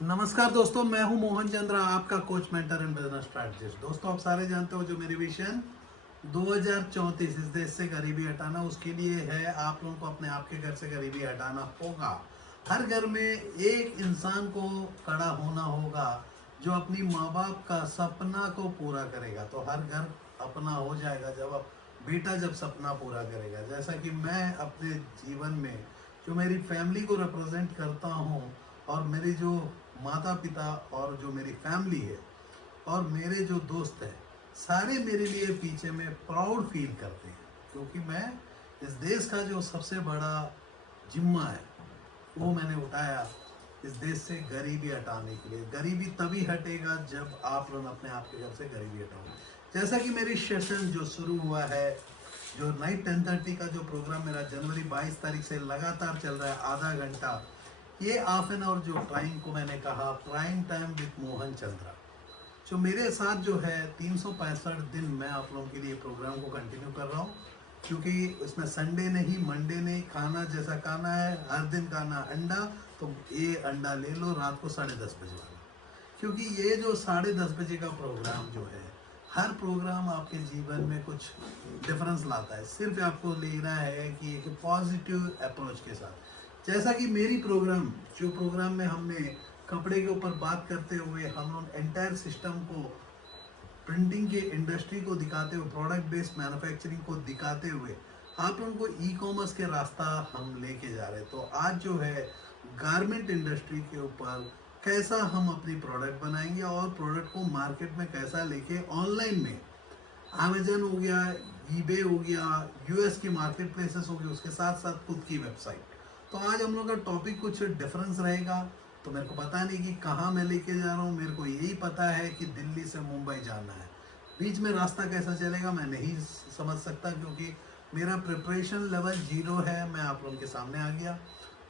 नमस्कार दोस्तों, मैं हूं मोहन चंद्रा, आपका coach mentor and business strategist. दोस्तों, आप सारे जानते हो जो मेरी विजन 2034 इस देश से गरीबी हटाना, उसके लिए है आप लोगों को अपने आप के घर से गरीबी हटाना होगा। हर घर में एक इंसान को खड़ा होना होगा जो अपनी माँ बाप का सपना को पूरा करेगा। तो हर घर अपना हो जाएगा जब सपना पूरा करेगा। जैसा कि मैं अपने जीवन में जो मेरी फैमिली को रिप्रेजेंट करता हूँ, और मेरे जो माता पिता और जो मेरी फैमिली है और मेरे जो दोस्त हैं, सारे मेरे लिए पीछे में प्राउड फील करते हैं, क्योंकि मैं इस देश का जो सबसे बड़ा जिम्मा है वो मैंने उठाया इस देश से गरीबी हटाने के लिए। गरीबी तभी हटेगा जब आप लोग अपने आप के घर से गरीबी हटाओगे। जैसा कि मेरी सेशन जो शुरू हुआ है, जो नाइट 10:30 का जो प्रोग्राम मेरा जनवरी 22 तारीख से लगातार चल रहा है, आधा घंटा, ये हाफ एन आवर जो टाइम को मैंने कहा prime time with Mohan Chandra, जो मेरे साथ जो है 365 दिन मैं आप लोगों के लिए प्रोग्राम को कंटिन्यू कर रहा हूँ। क्योंकि उसमें संडे नहीं, मंडे नहीं, खाना जैसा खाना है, हर दिन खाना अंडा, तो ये अंडा ले लो रात को 10:30 बजे वाला। क्योंकि ये जो 10:30 बजे का प्रोग्राम जो है, हर प्रोग्राम आपके जीवन में कुछ डिफरेंस लाता है। सिर्फ आपको लेना है कि एक पॉजिटिव अप्रोच के साथ। जैसा कि मेरी प्रोग्राम में हमने कपड़े के ऊपर बात करते हुए हम लोग एंटायर सिस्टम को, प्रिंटिंग के इंडस्ट्री को दिखाते हुए, प्रोडक्ट बेस्ड मैन्युफैक्चरिंग को दिखाते हुए आप लोगों को ई कॉमर्स के रास्ता हम लेके जा रहे हैं। तो आज जो है गारमेंट इंडस्ट्री के ऊपर कैसा हम अपनी प्रोडक्ट बनाएंगे और प्रोडक्ट को मार्केट में कैसा लेके ऑनलाइन में अमेजन हो गया, ईबे हो गया, यूएस की मार्केट प्लेसेस हो गए, उसके साथ साथ खुद की वेबसाइट। तो आज हम लोग का टॉपिक कुछ डिफरेंस रहेगा। तो मेरे को पता नहीं कि कहाँ मैं लेके जा रहा हूँ, मेरे को यही पता है कि दिल्ली से मुंबई जाना है। बीच में रास्ता कैसा चलेगा मैं नहीं समझ सकता, क्योंकि मेरा प्रिपरेशन लेवल 0 है। मैं आप लोगों के सामने आ गया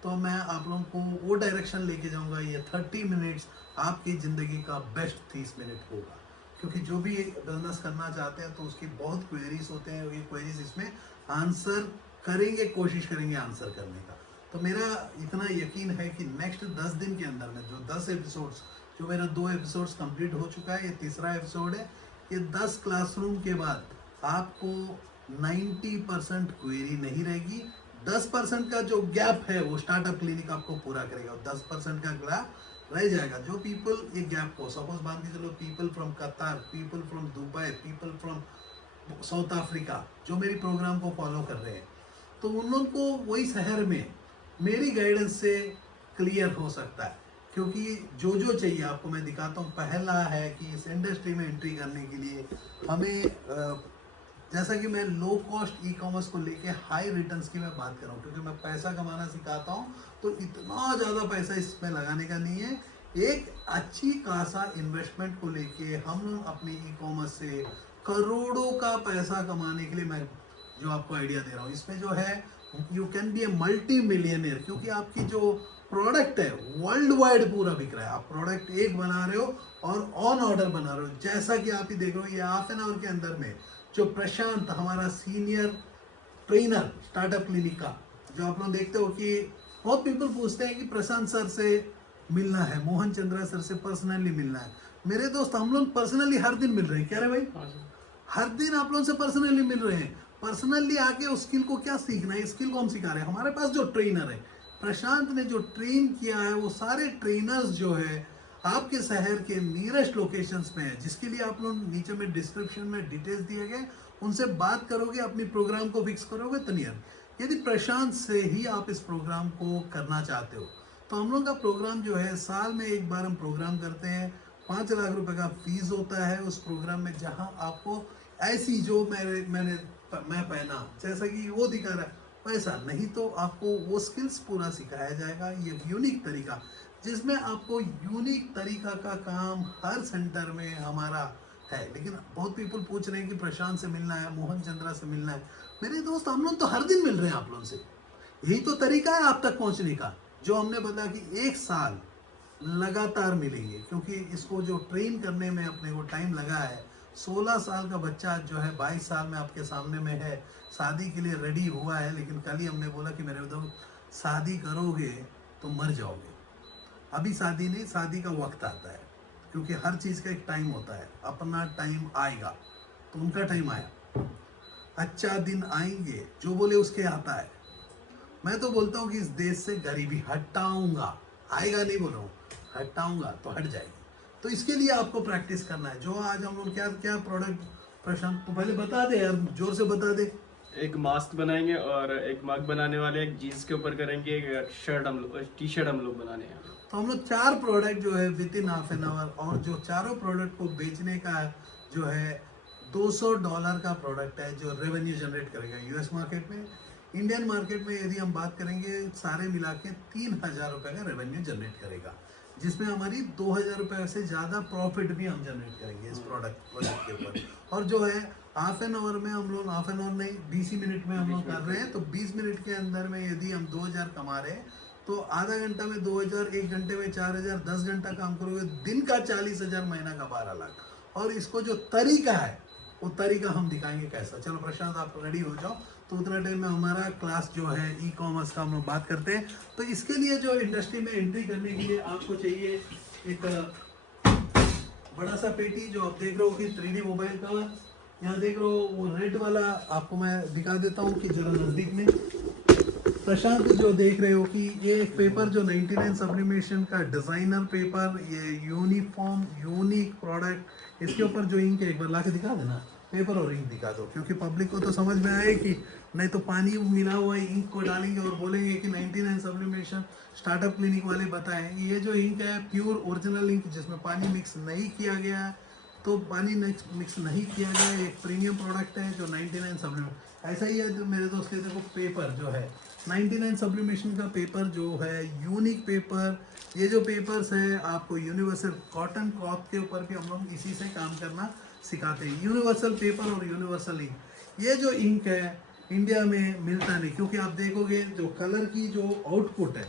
तो मैं आप लोगों को वो डायरेक्शन लेके जाऊंगा। ये 30 मिनट्स आपकी ज़िंदगी का बेस्ट 30 मिनट होगा। क्योंकि जो भी बिजनेस करना चाहते हैं तो उसकी बहुत क्वेरीज होते हैं, ये क्वेरीज इसमें आंसर करेंगे, कोशिश करेंगे आंसर करने का। तो मेरा इतना यकीन है कि नेक्स्ट 10 दिन के अंदर में जो 10 एपिसोड्स, जो मेरा 2 एपिसोड्स कंप्लीट हो चुका है, ये तीसरा एपिसोड है। ये 10 क्लासरूम के बाद आपको 90% क्वेरी नहीं रहेगी। 10% का जो गैप है वो स्टार्टअप क्लिनिक आपको पूरा करेगा, और 10% का गैप रह जाएगा। जो पीपल ये गैप को, सपोज मान के चलो, पीपल फ्रॉम कतार, people from Dubai, people from south Africa जो मेरी प्रोग्राम को फॉलो कर रहे हैं, तो उन लोगों को वही शहर में मेरी गाइडेंस से क्लियर हो सकता है। क्योंकि जो जो चाहिए आपको मैं दिखाता हूँ। पहला है कि इस इंडस्ट्री में एंट्री करने के लिए हमें जैसा कि मैं लो कॉस्ट ई कॉमर्स को लेके हाई रिटर्न्स की मैं बात कर रहा हूँ, क्योंकि मैं पैसा कमाना सिखाता हूँ। तो इतना ज़्यादा पैसा इसमें लगाने का नहीं है। एक अच्छी खासा इन्वेस्टमेंट को लेके हम लोग अपनी ई कॉमर्स से करोड़ों का पैसा कमाने के लिए मैं जो आपको आइडिया दे रहा हूँ। इसमें जो है you can be a multi millionaire, क्योंकि आपकी जो प्रोडक्ट है वर्ल्ड वाइड पूरा बिक रहा है। आप प्रोडक्ट एक बना रहे हो और ऑन ऑर्डर बना रहे हो। जैसा कि आप ही देख रहे हो, ये हाफ एन आवर के अंदर में जो प्रशांत हमारा सीनियर ट्रेनर स्टार्टअप क्लिनिक का, जो आप लोग देखते हो कि बहुत पीपल पूछते हैं कि प्रशांत सर से मिलना है, मोहन चंद्रा सर से पर्सनली मिलना है। मेरे दोस्त, हम लोग पर्सनली हर दिन मिल रहे हैं। क्या रे भाई, हर दिन आप लोगों से पर्सनली मिल रहे हैं। पर्सनली आके उस स्किल को क्या सीखना है, स्किल को हम सिखा रहे हैं। हमारे पास जो ट्रेनर है, प्रशांत ने जो ट्रेन किया है, वो सारे ट्रेनर्स जो है आपके शहर के नियरेस्ट लोकेशंस में है, जिसके लिए आप लोग नीचे में डिस्क्रिप्शन में डिटेल्स दिए गए, उनसे बात करोगे, अपनी प्रोग्राम को फिक्स करोगे तो नियर। यदि प्रशांत से ही आप इस प्रोग्राम को करना चाहते हो, तो हम लोग का प्रोग्राम जो है साल में एक बार हम प्रोग्राम करते हैं। 5 लाख रुपए का फीस होता है उस प्रोग्राम में, जहां आपको ऐसी जो मैं पहना जैसा कि वो दिखा रहा है वैसा नहीं, तो आपको वो स्किल्स पूरा सिखाया जाएगा। ये यूनिक तरीका, जिसमें आपको यूनिक तरीका का काम हर सेंटर में हमारा है। लेकिन बहुत पीपल पूछ रहे हैं कि प्रशांत से मिलना है, मोहन चंद्रा से मिलना है। मेरे दोस्त, हम लोग तो हर दिन मिल रहे हैं आप लोगों से। यही तो तरीका है आप तक पहुंचने का, जो हमने बताया कि 1 साल लगातार मिलेंगे। क्योंकि इसको जो ट्रेन करने में अपने को टाइम लगा है, 16 साल का बच्चा जो है 22 साल में आपके सामने में है, शादी के लिए रेडी हुआ है। लेकिन कल ही हमने बोला कि मेरे दोस्त, शादी करोगे तो मर जाओगे। अभी शादी नहीं, शादी का वक्त आता है, क्योंकि हर चीज़ का एक टाइम होता है, अपना टाइम आएगा। तो उनका टाइम आया, अच्छा दिन आएंगे, जो बोले उसके आता है। मैं तो बोलता हूँ कि इस देश से गरीबी हटाऊंगा, आएगा नहीं बोल रहा हूँ, हटाऊंगा तो हट जाएगी। तो इसके लिए आपको प्रैक्टिस करना है। जो आज हम लोग क्या क्या प्रोडक्ट, प्रशांत तो पहले बता दे यार, जोर से बता दे। एक मास्क बनाएंगे और एक मग बनाने वाले, एक जीन्स के ऊपर करेंगे, एक शर्ट हम लोग, टी शर्ट हम लोग बनाने हैं। तो हम लोग 4 प्रोडक्ट जो है with in half an hour, और जो चारों प्रोडक्ट को बेचने का जो है $200 का प्रोडक्ट है, जो रेवेन्यू जनरेट करेगा यूएस मार्केट में। इंडियन मार्केट में यदि हम बात करेंगे, सारे मिला के 3,000 रुपये का रेवेन्यू जनरेट करेगा, जिसमें हमारी 2,000 रुपये से ज़्यादा प्रॉफिट भी हम जनरेट करेंगे इस प्रोडक्ट के ऊपर। और जो है हाफ एन आवर में हम लोग, हाफ एन आवर नहीं 20 ही मिनट में हम लोग कर रहे हैं, तो 20 मिनट के अंदर में यदि हम 2,000 कमा रहे हैं, तो आधा घंटा में 2,000, 1 घंटे में 4,000, 10 घंटा काम करोगे दिन का 40,000, महीना का 12 लाख। और इसको जो तरीका है, वो तरीका हम दिखाएंगे कैसा। चलो प्रशांत, आप रेडी हो जाओ, तो उतना टाइम में हमारा क्लास जो है ई कॉमर्स का हम लोग बात करते हैं। तो इसके लिए जो इंडस्ट्री में एंट्री करने के लिए आपको चाहिए एक बड़ा सा पेटी, जो आप देख रहे हो कि 3D मोबाइल कवर, यहाँ देख रहे हो वो रेड वाला, आपको मैं दिखा देता हूँ कि जरा नज़दीक में। प्रशांत जो देख रहे हो कि ये एक पेपर जो 99 सब्लिमेशन का डिज़ाइनर पेपर, ये यूनिफॉर्म यूनिक प्रोडक्ट, इसके ऊपर जो इंक है, एक बार ला के दिखा देना, पेपर और इंक दिखा दो, क्योंकि पब्लिक को तो समझ में आए कि नहीं तो पानी मिला हुआ इंक को डालेंगे और बोलेंगे कि 99 सब्लिमेशन स्टार्टअप क्लिनिक वाले बताएं। ये जो इंक है प्योर ओरिजिनल इंक, जिसमें पानी मिक्स नहीं किया गया है, तो पानी मिक्स नहीं किया गया, एक प्रीमियम प्रोडक्ट है जो 99 सब्लिमेशन। ऐसा ही है जो मेरे दोस्त कहते हैं, पेपर जो है 99 सब्लिमेशन का पेपर जो है यूनिक पेपर। ये जो पेपर्स है आपको यूनिवर्सल कॉटन क्लॉथ के ऊपर भी हम लोग इसी से काम करना सिखाते हैं, यूनिवर्सल पेपर और यूनिवर्सल इंक। ये जो इंक है इंडिया में मिलता नहीं, क्योंकि आप देखोगे जो कलर की जो आउटपुट है,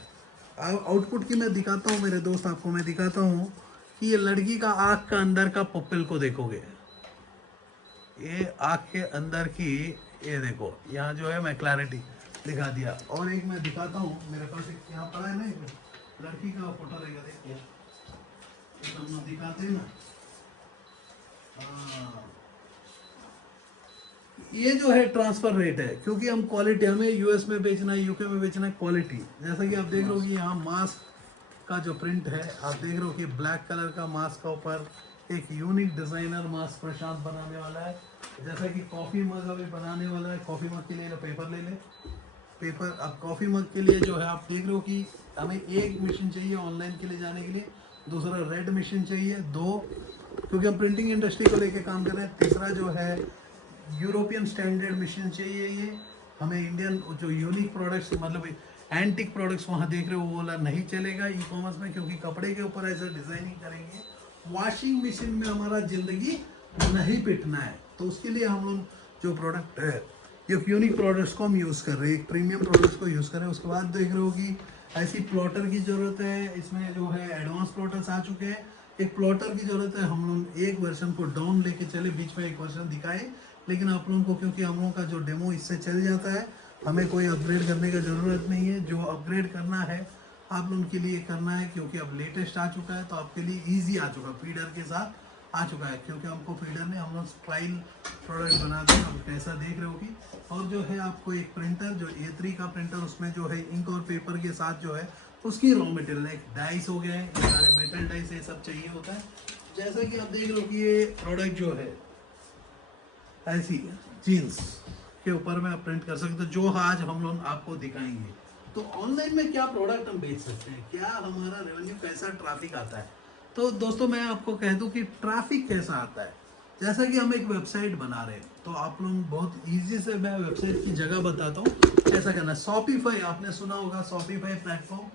आउटपुट की मैं दिखाता हूँ मेरे दोस्त, आपको मैं दिखाता हूँ कि ये लड़की का आँख का अंदर का पप्पल को देखोगे, ये आँख के अंदर की, ये देखो यहाँ जो है, मैं क्लैरिटी दिखा दिया। और एक मैं दिखाता हूँ, मेरे पास एक यहाँ पड़ा है ना, एक लड़की का फोटो रहेगा, देखिए एक हम लोग दिखाते हैं ना। हाँ, ये जो है ट्रांसफर रेट है, क्योंकि हम क्वालिटी, हमें यूएस में बेचना है, यूके में बेचना है, क्वालिटी। जैसा कि आप देख रहे हो कि यहाँ मास्क का जो प्रिंट है, आप देख रहे हो कि ब्लैक कलर का मास्क का ऊपर एक यूनिक डिजाइनर मास्क प्रशांत बनाने वाला है। जैसा कि कॉफ़ी मग अभी बनाने वाला है, कॉफ़ी मग के लिए पेपर ले ले, पेपर। अब कॉफ़ी मग के लिए जो है आप देख रहे हो कि हमें एक मशीन चाहिए ऑनलाइन के लिए जाने के लिए, दूसरा रेड मशीन चाहिए, 2, क्योंकि हम प्रिंटिंग इंडस्ट्री को लेके काम कर रहे हैं। तीसरा जो है यूरोपियन स्टैंडर्ड मशीन चाहिए। ये हमें इंडियन जो यूनिक प्रोडक्ट्स, मतलब एंटिक प्रोडक्ट्स वहाँ देख रहे हो, वो वाला नहीं चलेगा ई कॉमर्स में, क्योंकि कपड़े के ऊपर ऐसा डिज़ाइनिंग करेंगे। वॉशिंग मशीन में हमारा ज़िंदगी नहीं पिटना है, तो उसके लिए हम लोग जो प्रोडक्ट है, ये यूनिक प्रोडक्ट्स को हम यूज़ कर रहे हैं, एक प्रीमियम प्रोडक्ट्स को यूज़ कर रहे हैं। उसके बाद देख रहे हो कि ऐसी प्लॉटर की ज़रूरत है, इसमें जो है एडवांस प्लॉटर्स आ चुके हैं। एक प्लॉटर की ज़रूरत है, हम लोग एक वर्जन को डाउन लेके चले, बीच में एक वर्जन दिखाए, लेकिन आप लोगों को, क्योंकि हम लोगों का जो डेमो इससे चल जाता है, हमें कोई अपग्रेड करने का ज़रूरत नहीं है। जो अपग्रेड करना है आप लोगों के लिए करना है, क्योंकि अब लेटेस्ट आ चुका है, तो आपके लिए ईजी आ चुका है, फीडर के साथ आ चुका है, क्योंकि हमको फीडर ने हम लोग ट्रायल प्रोडक्ट बना दिया, हम कैसा देख रहे होगी। और जो है आपको एक प्रिंटर, जो A3 का प्रिंटर, उसमें जो है इंक और पेपर के साथ जो है उसकी रॉ मटेरियल, एक डाइस हो गए, ये सारे मेटल डाइस, ये सब चाहिए होता है। जैसा कि आप देख रहे हो कि ये प्रोडक्ट जो है ऐसी जीन्स के ऊपर में आप प्रिंट कर सकते हो, जो आज हम लोग आपको दिखाएंगे। तो ऑनलाइन में क्या प्रोडक्ट हम बेच सकते हैं, क्या हमारा रेवेन्यू, कैसा ट्रैफिक आता है। तो दोस्तों मैं आपको कह दूं कि ट्रैफिक कैसा आता है। जैसा कि हम एक वेबसाइट बना रहे हैं, तो आप लोग बहुत इजी से, मैं वेबसाइट की जगह बताता हूँ कैसा करना है। शॉपिफाई आपने सुना होगा, शॉपिफाई प्लेटफॉर्म,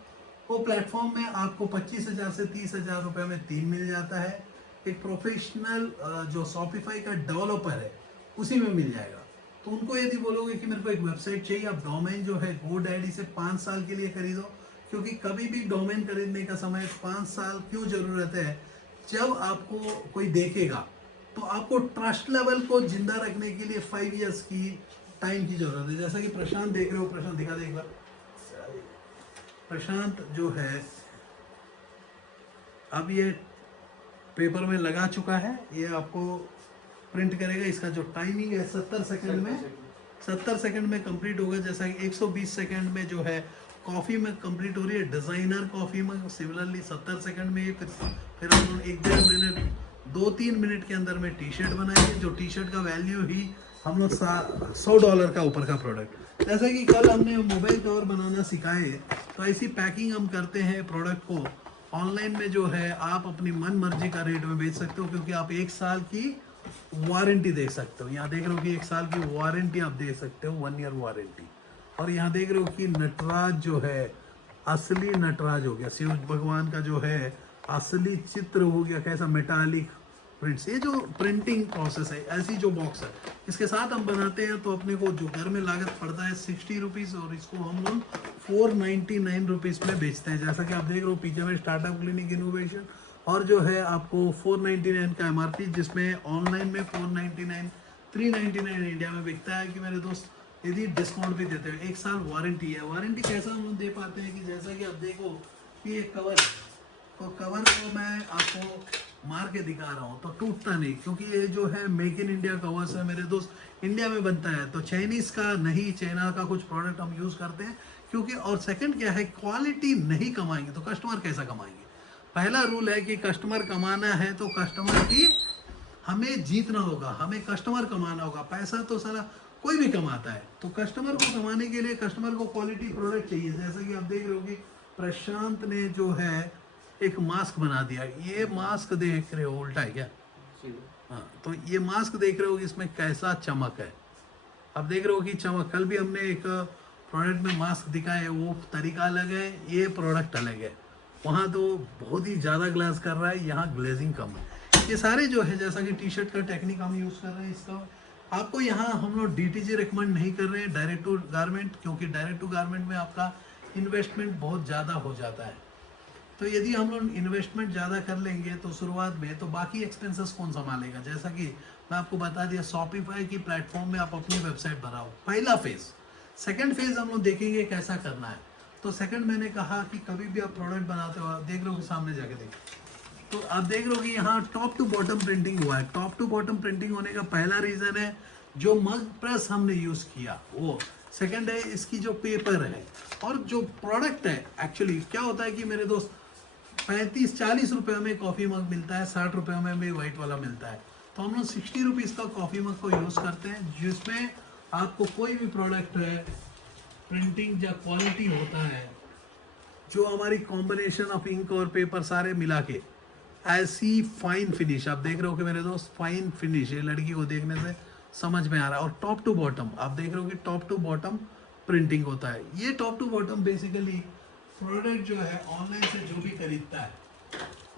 वो प्लेटफॉर्म में आपको 25,000 से 30,000 रुपये में 3 मिल जाता है। एक प्रोफेशनल जो शॉपिफाई का डेवलपर है, उसी में मिल जाएगा। तो उनको यदि बोलोगे कि मेरे को एक वेबसाइट चाहिए, आप डोमेन जो है GoDaddy से 5 साल के लिए खरीदो, क्योंकि कभी भी डोमेन खरीदने का समय 5 साल क्यों ज़रूरत है, जब आपको कोई देखेगा, तो आपको ट्रस्ट लेवल को जिंदा रखने के लिए 5 इयर्स की टाइम की जरूरत है। जैसा कि प्रशांत देख रहे हो, प्रशांत दिखा दे एक बार। प्रशांत जो है अब ये पेपर में लगा चुका है, ये आपको प्रिंट करेगा। इसका जो टाइमिंग है 70 सेकंड में, 70 सेकंड में कंप्लीट होगा। जैसा कि 120 सेकंड में जो है कॉफ़ी में कंप्लीट हो रही है, डिज़ाइनर कॉफ़ी में सिमिलरली 70 सेकंड में। फिर हम लोग 1-1.5 मिनट 2-3 मिनट के अंदर में टी शर्ट बनाएंगे, जो टी शर्ट का वैल्यू ही हम लोग $100 का ऊपर का प्रोडक्ट। जैसा कि कल हमने मोबाइल कवर बनाना सिखाए, तो ऐसी पैकिंग हम करते हैं प्रोडक्ट को। ऑनलाइन में जो है आप अपनी मन मर्जी का रेट में बेच सकते हो, क्योंकि आप 1 साल की वारंटी दे सकते हो। यहाँ देख रहे हो कि 1 साल की वारंटी आप दे सकते हो, 1 ईयर वारंटी। और यहाँ देख रहे हो कि नटराज जो है असली नटराज हो गया, शिव भगवान का जो है असली चित्र हो गया, कैसा मेटालिक प्रिंट्स। ये जो प्रिंटिंग प्रोसेस है, ऐसी जो बॉक्स है इसके साथ हम बनाते हैं, तो अपने को जो घर में लागत पड़ता है 60 रुपीज़, और इसको हम लोग 499 रुपीज़ में बेचते हैं। जैसा कि आप देख रहे हो पीछे में स्टार्टअप क्लिनिक इनोवेशन, और जो है आपको 499 का MRP, जिसमें ऑनलाइन में 499, 399 इंडिया में बिकता है। कि मेरे दोस्त यदि डिस्काउंट भी देते हैं, 1 साल वारंटी है। वारंटी कैसा हम लोग दे पाते हैं कि जैसा कि आप देखो कि ये कवर, तो कवर को मैं आपको मार के दिखा रहा हूँ, तो टूटता नहीं, क्योंकि ये जो है मेक इन इंडिया कवर्स है मेरे दोस्त, इंडिया में बनता है। तो चाइनीज़ का नहीं, चाइना का कुछ प्रोडक्ट हम यूज़ करते हैं, क्योंकि और सेकंड क्या है, क्वालिटी नहीं कमाएंगे तो कस्टमर कैसा कमाएंगे। पहला रूल है कि कस्टमर कमाना है तो कस्टमर की हमें जीतना होगा, हमें कस्टमर कमाना होगा। पैसा तो सारा कोई भी कमाता है, तो कस्टमर को कमाने के लिए कस्टमर को क्वालिटी प्रोडक्ट चाहिए। जैसा कि आप देख रहे हो कि प्रशांत ने जो है एक मास्क बना दिया। ये मास्क देख रहे हो उल्टा है क्या? हाँ, तो ये मास्क देख रहे हो कि इसमें कैसा चमक है। अब देख रहे हो कि चमक, कल भी हमने एक प्रोडक्ट में मास्क दिखाया है, वो तरीका अलग है, ये प्रोडक्ट अलग है। वहाँ तो बहुत ही ज़्यादा ग्लास कर रहा है, यहाँ ग्लेजिंग कम है। ये सारे जो है, जैसा कि टी शर्ट का टेक्निक हम यूज़ कर रहे हैं, इसका आपको यहाँ हम लोग DTG रिकमेंड नहीं कर रहे हैं, डायरेक्ट टू गारमेंट, क्योंकि डायरेक्ट टू गारमेंट में आपका इन्वेस्टमेंट बहुत ज़्यादा हो जाता है। तो यदि हम लोग इन्वेस्टमेंट ज़्यादा कर लेंगे तो शुरुआत में, तो बाकी एक्सपेंसेस कौन संभालेगा। जैसा कि मैं आपको बता दिया, शॉपिफाई की प्लेटफॉर्म में आप अपनी वेबसाइट बनाओ, पहला फेज़। सेकंड फेज़ हम लोग देखेंगे कैसा करना है। तो सेकंड मैंने कहा कि कभी भी आप प्रोडक्ट बनाते हो, आप देख रहे हो कि सामने जाके देखो, तो आप देख रहे हो कि यहाँ टॉप टू बॉटम प्रिंटिंग हुआ है। टॉप टू बॉटम प्रिंटिंग होने का पहला रीज़न है जो मग प्रेस हमने यूज़ किया वो। सेकंड है इसकी जो पेपर है, और जो प्रोडक्ट है। एक्चुअली क्या होता है कि मेरे दोस्त 35-40 रुपये में कॉफ़ी मग मिलता है, 60 रुपये में भी वाइट वाला मिलता है। तो हम लोग 60 रुपीज़ का कॉफ़ी मग को यूज़ करते हैं, जिसमें आपको कोई भी प्रोडक्ट है, प्रिंटिंग या क्वालिटी होता है, जो हमारी कॉम्बिनेशन ऑफ इंक और पेपर सारे मिला के ऐसी फाइन फिनिश। आप देख रहे हो कि मेरे दोस्त फाइन फिनिश, ये लड़की को देखने से समझ में आ रहा है। और टॉप टू बॉटम आप देख रहे हो कि टॉप टू बॉटम प्रिंटिंग होता है। ये top to bottom basically product जो है ऑनलाइन से जो भी खरीदता है,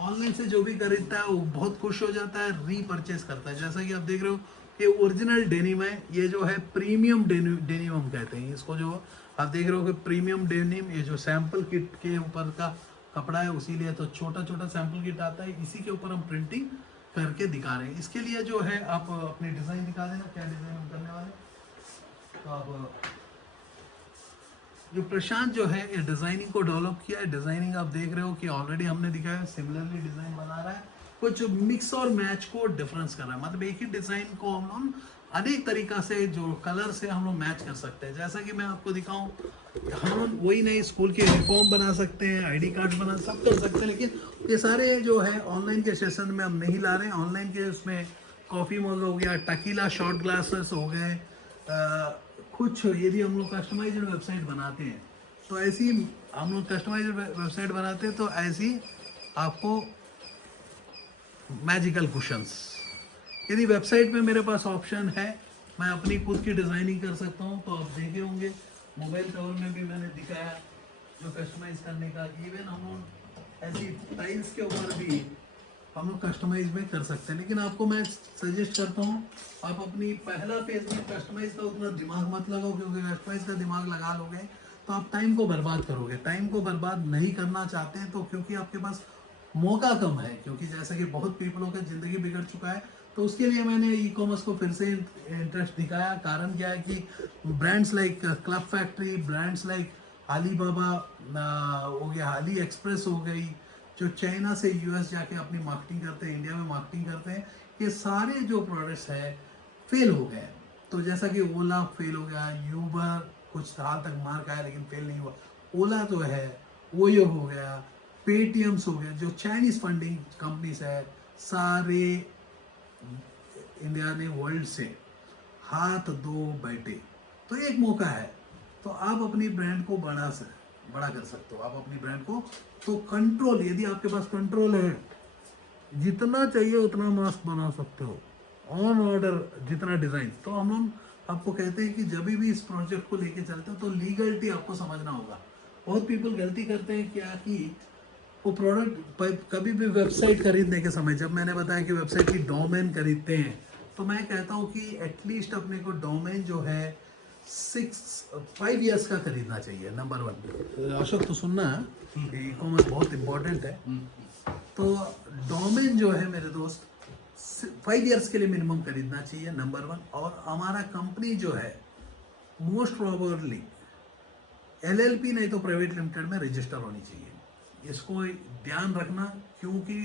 ऑनलाइन से जो भी खरीदता है वो बहुत खुश हो जाता है, रीपरचेस करता है। जैसा कि आप देख रहे हो कि ओरिजिनल डेनिम है, ये जो है प्रीमियम डेनिम हम कहते हैं इसको। जो आप देख रहे हो कि प्रीमियम डेनिम, ये जो सैंपल किट के ऊपर का कपड़ा है, उसीलिए तो छोटा छोटा सैंपल किट आता है, इसी के ऊपर हम प्रिंटिंग करके दिखा रहे हैं। इसके लिए जो है आप अपनी डिज़ाइन दिखा देना, क्या डिज़ाइन हम करने वाले। तो आप जो प्रशांत जो है ये डिज़ाइनिंग को डेवलप किया है। डिज़ाइनिंग आप देख रहे हो कि ऑलरेडी हमने दिखाया है, सिमिलरली डिज़ाइन बना रहा है, कुछ मिक्स और मैच को डिफरेंस कर रहा है। मतलब एक ही डिज़ाइन को हम लोग अनेक तरीका से जो कलर से हम लोग मैच कर सकते हैं। जैसा कि मैं आपको दिखाऊं, हम लोग वही नहीं स्कूल के यूनिफॉर्म बना सकते हैं, ID कार्ड बना सब कर सकते हैं, लेकिन ये सारे जो है ऑनलाइन के सेशन में हम नहीं ला रहे हैं। ऑनलाइन के उसमें कॉफ़ी मग हो गया, टकीला शॉट ग्लासेस हो गए, कुछ यदि हम लोग कस्टमाइज्ड वेबसाइट बनाते हैं, तो ऐसी हम लोग कस्टमाइज्ड वेबसाइट बनाते हैं, तो ऐसी आपको मैजिकल कुशंस। यदि वेबसाइट में मेरे पास ऑप्शन है, मैं अपनी खुद की डिज़ाइनिंग कर सकता हूँ। तो आप देखे होंगे मोबाइल कवर में भी मैंने दिखाया जो कस्टमाइज करने का। इवन हम लोग ऐसी टाइल्स के ऊपर भी हम लोग कस्टमाइज में कर सकते हैं, लेकिन आपको मैं सजेस्ट करता हूँ आप अपनी पहला फेज में कस्टमाइज का उतना दिमाग मत लगाओ, क्योंकि कस्टमाइज का दिमाग लगा लोगे तो आप टाइम को बर्बाद करोगे। टाइम को बर्बाद नहीं करना चाहते हैं, तो क्योंकि आपके पास मौका कम है, क्योंकि जैसा कि बहुत पीपलों का ज़िंदगी बिगड़ चुका है, तो उसके लिए मैंने ई-कॉमर्स को फिर से इंटरेस्ट दिखाया। कारण क्या है कि brands like club factory, brands like Alibaba हो गया, अली एक्सप्रेस हो गई, जो चाइना से यूएस जाके अपनी मार्केटिंग करते हैं, इंडिया में मार्केटिंग करते हैं, ये सारे जो प्रोडक्ट्स है फेल हो गए। तो जैसा कि ओला फेल हो गया, यूबर कुछ साल तक मार खाया लेकिन फेल नहीं हुआ, ओला तो है, ओयो हो गया, पेटीएम्स हो गया, जो चाइनीज फंडिंग कंपनीज है, सारे इंडिया ने वर्ल्ड से हाथ धो बैठे। तो एक मौका है, तो आप अपनी ब्रांड को बड़ा कर सकते हो, आप अपनी ब्रांड को। तो कंट्रोल, यदि आपके पास कंट्रोल है, जितना चाहिए उतना मास्क बना सकते हो, ऑन ऑर्डर जितना डिजाइन। तो हम लोग आपको कहते हैं कि जब भी इस प्रोजेक्ट को लेके चलते हो तो लीगलिटी आपको समझना होगा। बहुत पीपल गलती करते हैं क्या कि वो प्रोडक्ट कभी भी वेबसाइट खरीदने के समय, जब मैंने बताया कि वेबसाइट की डोमेन खरीदते हैं, तो मैं कहता हूँ कि एटलीस्ट अपने को डोमेन जो है 5 ईयर्स का खरीदना चाहिए, नंबर 1। अशोक तो सुनना, ई कॉमर्स बहुत इंपॉर्टेंट है। तो डोमेन जो है मेरे दोस्त 5 ईयर्स के लिए मिनिमम खरीदना चाहिए, नंबर 1। और हमारा कंपनी जो है मोस्ट प्रोबेबली एलएलपी नहीं तो प्राइवेट लिमिटेड में रजिस्टर होनी चाहिए, इसको ध्यान रखना। क्योंकि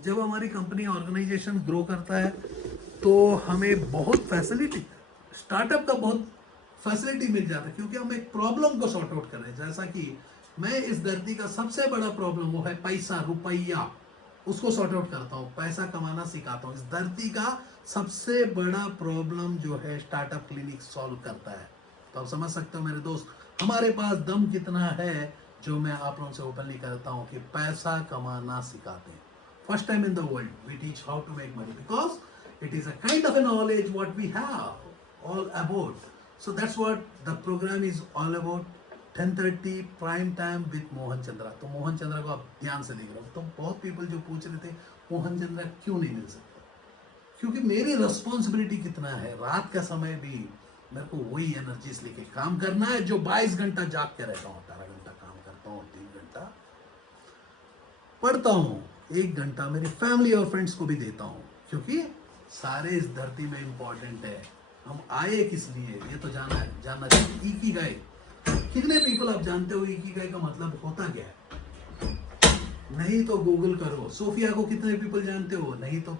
जब हमारी कंपनी ऑर्गेनाइजेशन ग्रो करता है तो हमें बहुत फैसिलिटी, स्टार्टअप का बहुत फैसिलिटी मिल जाता है, क्योंकि हम एक प्रॉब्लम को सॉर्ट आउट कर रहे हैं। जैसा कि मैं इस धरती का सबसे बड़ा प्रॉब्लम वो है पैसा, रुपया, उसको सॉर्ट आउट करता हूँ, पैसा कमाना सिखाता हूँ। इस धरती का सबसे बड़ा प्रॉब्लम जो है स्टार्टअप क्लिनिक सॉल्व करता है। तो आप समझ सकते हो मेरे दोस्त, हमारे पास दम कितना है, जो मैं आप लोगों से ओपनली करता हूँ कि पैसा कमाना सिखाते हैं। First time in the world we teach how to make money, because it is a kind of a knowledge what we have all about. So that's what the programme is all about. 10:30 prime time with Mohan Chandra. तो मोहन चंद्रा को आप ध्यान से देख रहे हो। तो बहुत पीपल जो पूछ रहे थे मोहन चंद्रा क्यों नहीं मिल सकता, क्योंकि मेरी रिस्पॉन्सिबिलिटी कितना है, रात का समय भी मेरे को वही एनर्जीज लेके काम करना है, जो 22 घंटा जाग के रहता हूँ, 18 घंटा काम करता हूँ, 3 घंटा पढ़ता हूँ, 1 घंटा मेरी फैमिली और फ्रेंड्स को भी देता हूँ, क्योंकि सारे इस धरती में इंपॉर्टेंट है। हम आए किस लिए ये तो जानना चाहिए। इकिगाई, कितने पीपल आप जानते हो इकिगाई का मतलब होता क्या है? नहीं तो गूगल करो। सोफिया को कितने पीपल जानते हो? नहीं तो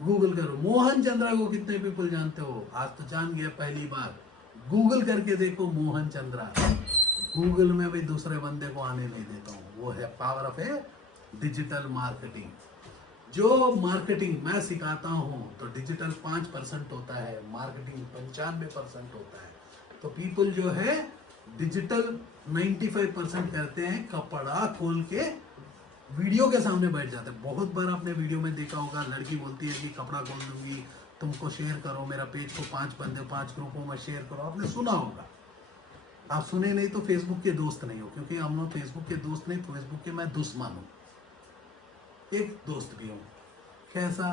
गूगल करो। मोहन चंद्रा को कितने पीपल जानते हो? आज तो जान गया पहली बार। गूगल करके देखो मोहन चंद्रा। गूगल में भी दूसरे बंदे को आने नहीं देता हूँ। वो है power of A digital marketing. जो मार्केटिंग मैं सिखाता हूँ तो डिजिटल 5% होता है, मार्केटिंग 95% होता है। तो पीपल जो है डिजिटल 95% करते हैं, कपड़ा खोल के वीडियो के सामने बैठ जाते हैं। बहुत बार आपने वीडियो में देखा होगा, लड़की बोलती है कि कपड़ा खोल दूंगी, तुमको शेयर करो, मेरा पेज को 5 बंदे 5 ग्रुपों में शेयर करो। आपने सुना होगा, आप सुने नहीं तो फेसबुक के दोस्त नहीं हो, क्योंकि हम लोग फेसबुक के दोस्त नहीं, फेसबुक के मैं दुश्मन हूँ। एक दोस्त भी हूँ। कैसा?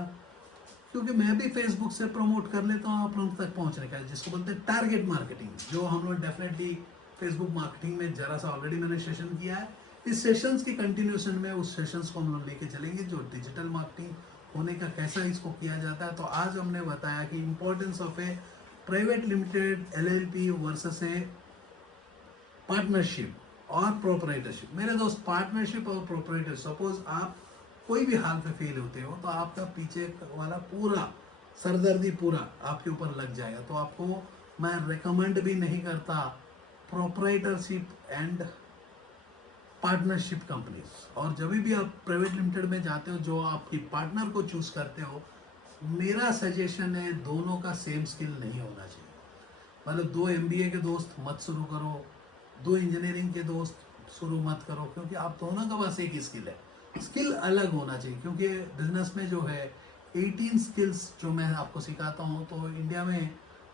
क्योंकि मैं भी फेसबुक से प्रमोट कर लेता हूँ आप लोगों तक पहुँचने का, जिसको बोलते हैं टारगेट मार्केटिंग, जो हम लोग डेफिनेटली फेसबुक मार्केटिंग में जरा सा ऑलरेडी मैंने सेशन किया है। इस सेशंस की कंटिन्यूएशन में उस सेशंस को हम लोग लेके चलेंगे, जो डिजिटल मार्केटिंग होने का कैसा इसको किया जाता है। तो आज हमने बताया कि importance of A private limited LLP versus A partnership और प्रोपराइटरशिप। मेरे दोस्त, पार्टनरशिप और प्रोपराइटर, सपोज आप कोई भी हाल पे फेल होते हो तो आपका पीछे वाला पूरा सरदर्दी पूरा आपके ऊपर लग जाएगा। तो आपको मैं रेकमेंड भी नहीं करता प्रोपराइटरशिप एंड पार्टनरशिप कंपनीज। और जब भी आप प्राइवेट लिमिटेड में जाते हो, जो आपकी पार्टनर को चूज करते हो, मेरा सजेशन है दोनों का सेम स्किल नहीं होना चाहिए। मतलब 2 MBA के दोस्त मत शुरू करो, 2 इंजीनियरिंग के दोस्त शुरू मत करो, क्योंकि आप दोनों का बस एक ही स्किल है। स्किल अलग होना चाहिए, क्योंकि बिजनेस में जो है 18 स्किल्स जो मैं आपको सिखाता हूँ, तो इंडिया में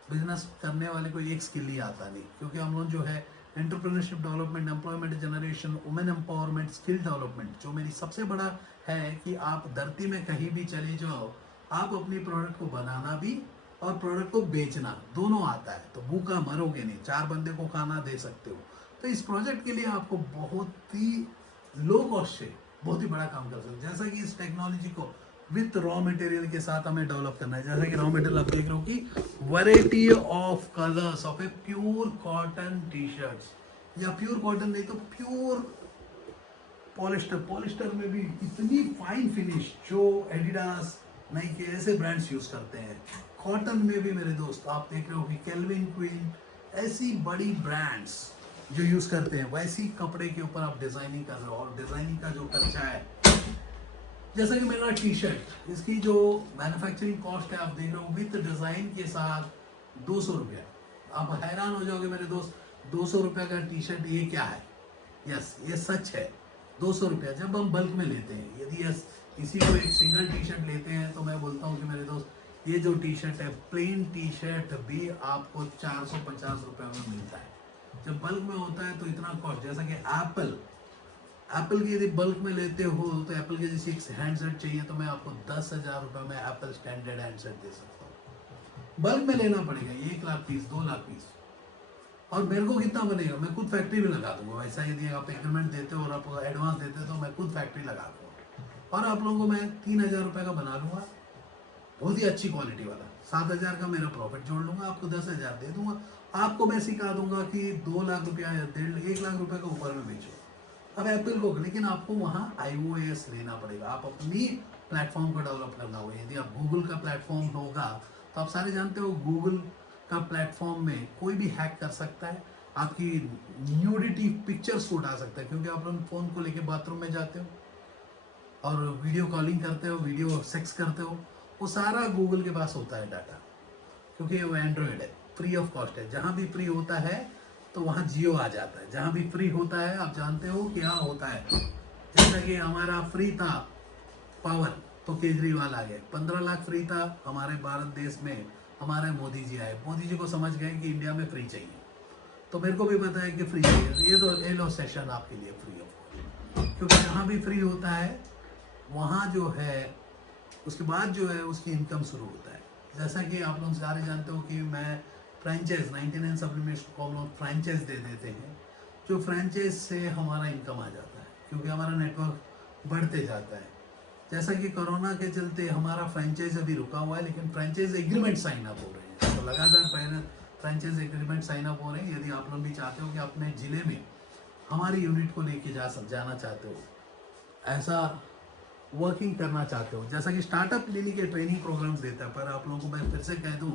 बिजनेस करने वाले को एक स्किल ही आता नहीं, क्योंकि हम लोग जो है entrepreneurship development, employment generation, women empowerment, skill development, जो मेरी सबसे बड़ा है कि आप धरती में कहीं भी चले जाओ, आप अपनी प्रोडक्ट को बनाना भी और प्रोडक्ट को बेचना दोनों आता है, तो भूखा मरोगे नहीं, 4 बंदे को खाना दे सकते हो। तो इस प्रोजेक्ट के लिए आपको बहुत ही लो कॉस्ट से बहुत ही बड़ा काम कर सकते हो। जैसा कि इस टेक्नोलॉजी को विथ रॉ मटेरियल के साथ हमें डेवलप करना है। जैसा कि रॉ मटेरियल आप देख रहे हो कि variety of colours of a pure cotton T shirts, या प्योर कॉटन नहीं तो प्योर पॉलिस्टर, पॉलिस्टर में भी इतनी फाइन फिनिश जो एडिडास, नाइकी ऐसे ब्रांड्स यूज करते हैं। कॉटन में भी मेरे दोस्त आप देख रहे हो कि केल्विन क्वीन, ऐसी बड़ी ब्रांड्स जो यूज करते हैं, वैसी कपड़े के ऊपर आप डिजाइनिंग कर रहे हो। और डिजाइनिंग का जो खर्चा है, जैसा कि मेरा टी शर्ट, इसकी जो मैन्युफैक्चरिंग कॉस्ट है आप देख रहे हो विद डिजाइन के साथ 200 रुपया। आप हैरान हो जाओगे मेरे दोस्त, 200 रुपया का टी शर्ट, ये क्या है? यस, ये सच है, 200 रुपया जब हम बल्क में लेते हैं। यदि यस किसी को एक सिंगल टी शर्ट लेते हैं तो मैं बोलता हूँ कि मेरे दोस्त ये जो टी शर्ट है, प्लेन टी शर्ट भी आपको 450 रुपये में मिलता है। जब बल्क में होता है तो इतना कॉस्ट, जैसा कि एप्पल की यदि बल्क में लेते हो तो एप्पल के जैसे एक हैंडसेट चाहिए तो मैं आपको 10,000 रुपये में एप्पल स्टैंडर्ड हैंडसेट दे सकता हूँ। बल्क में लेना पड़ेगा, 1 लाख पीस, 2 लाख पीस। और मेरे को कितना बनेगा? मैं खुद फैक्ट्री में लगा दूंगा। वैसा यदि आप एग्रीमेंट देते हो और आप एडवांस देते हो तो मैं खुद फैक्ट्री लगा दूंगा और आप लोगों को मैं 3,000 रुपये का बना लूंगा, बहुत ही अच्छी क्वालिटी वाला। 7,000 का मेरा प्रॉफिट जोड़ लूंगा, आपको 10,000 दे दूंगा। आपको मैं सिखा दूंगा कि 2 लाख रुपया या 1 लाख रुपये का ऊपर में बेचो। अब एप्पल को, लेकिन आपको वहाँ iOS लेना पड़ेगा, आप अपनी प्लेटफॉर्म को डेवलप करना होगा। यदि आप गूगल का प्लेटफॉर्म होगा तो आप सारे जानते हो गूगल का प्लेटफॉर्म में कोई भी हैक कर सकता है, आपकी न्यूडिटी पिक्चर्स को उठा सकता है, क्योंकि आप लोग फोन को लेके बाथरूम में जाते हो और वीडियो कॉलिंग करते हो, वीडियो सेक्स करते हो, वो सारा गूगल के पास होता है डाटा, क्योंकि वो एंड्रॉयड है, फ्री ऑफ कॉस्ट है। जहाँ भी फ्री होता है तो वहाँ जियो आ जाता है। जहाँ भी फ्री होता है आप जानते हो क्या होता है। जैसा कि हमारा फ्री था पावर तो केजरीवाल आ गए, 15 लाख फ्री था हमारे भारत देश में, हमारे मोदी जी आए। मोदी जी को समझ गए कि इंडिया में फ्री चाहिए, तो मेरे को भी पता है कि फ्री चाहिए, ये तो ले लो सेशन आपके लिए फ्री ऑफ, क्योंकि जहाँ भी फ्री होता है वहाँ जो है उसके बाद जो है उसकी इनकम शुरू होता है। जैसा कि आप लोग सारे जानते हो कि मैं फ्रेंचाइज 99 सप्लीमेंट्स को हम लोग फ्रेंचाइज दे देते हैं, जो फ्रेंचाइज से हमारा इनकम आ जाता है, क्योंकि हमारा नेटवर्क बढ़ते जाता है। जैसा कि कोरोना के चलते हमारा फ्रेंचाइज अभी रुका हुआ है, लेकिन फ्रेंचाइज एग्रीमेंट साइन अप हो रहे हैं, तो लगातार फ्रेंचाइज एग्रीमेंट साइन अप हो रहे हैं। यदि आप लोग भी चाहते हो कि अपने ज़िले में हमारी यूनिट को लेके जाना चाहते हो, ऐसा वर्किंग करना चाहते हो, जैसा कि स्टार्टअप क्लिनिक के ट्रेनिंग प्रोग्राम्स देता है, पर आप लोगों को मैं फिर से कह दूं,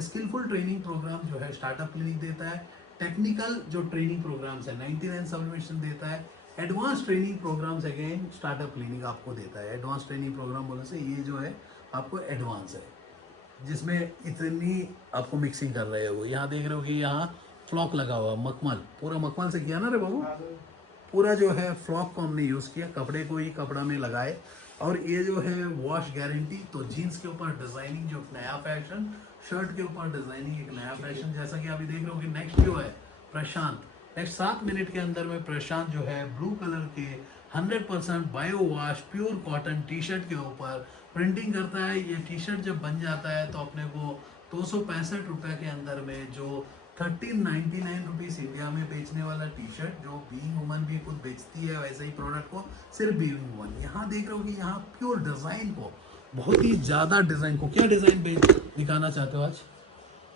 स्किलफुल ट्रेनिंग प्रोग्राम जो है स्टार्टअप क्लिनिक देता है। टेक्निकल जो ट्रेनिंग प्रोग्राम्स है 99 सब्लिमेशन देता है। Advance training programmes again startup clinic आपको देता है। एडवांस ट्रेनिंग प्रोग्राम बोलने से ये जो है आपको एडवांस है, जिसमें इतनी आपको मिक्सिंग कर रहे हो। यहाँ देख रहे हो कि यहाँ फ्लॉक लगा हुआ, मखमल, पूरा मखमल से किया ना रे बाबू, पूरा जो है फ्लॉक को हमने यूज़ किया, कपड़े को ही कपड़ा में लगाए। और ये जो है वॉश गारंटी, तो जीन्स के ऊपर डिजाइनिंग जो नया फैशन, शर्ट के ऊपर डिजाइनिंग एक नया फैशन। जैसा कि अभी देख रहे हो कि नेक्स्ट जो है प्रशांत, नेक्स्ट 7 मिनट के अंदर में प्रशांत जो है ब्लू कलर के 100% bio wash pure cotton T shirt के ऊपर प्रिंटिंग करता है। ये टी शर्ट जब बन जाता है तो अपने को 265 रुपये के अंदर में जो 1399 रुपीज़ इंडिया में बेचने वाला टी शर्ट, जो बीइंग वुमन भी खुद बेचती है वैसे ही प्रोडक्ट को, सिर्फ बीइंग वुमन। यहाँ देख रहे हो कि यहाँ प्योर डिज़ाइन को, बहुत ही ज़्यादा डिज़ाइन को, क्या डिज़ाइन दिखाना चाहते हो आज?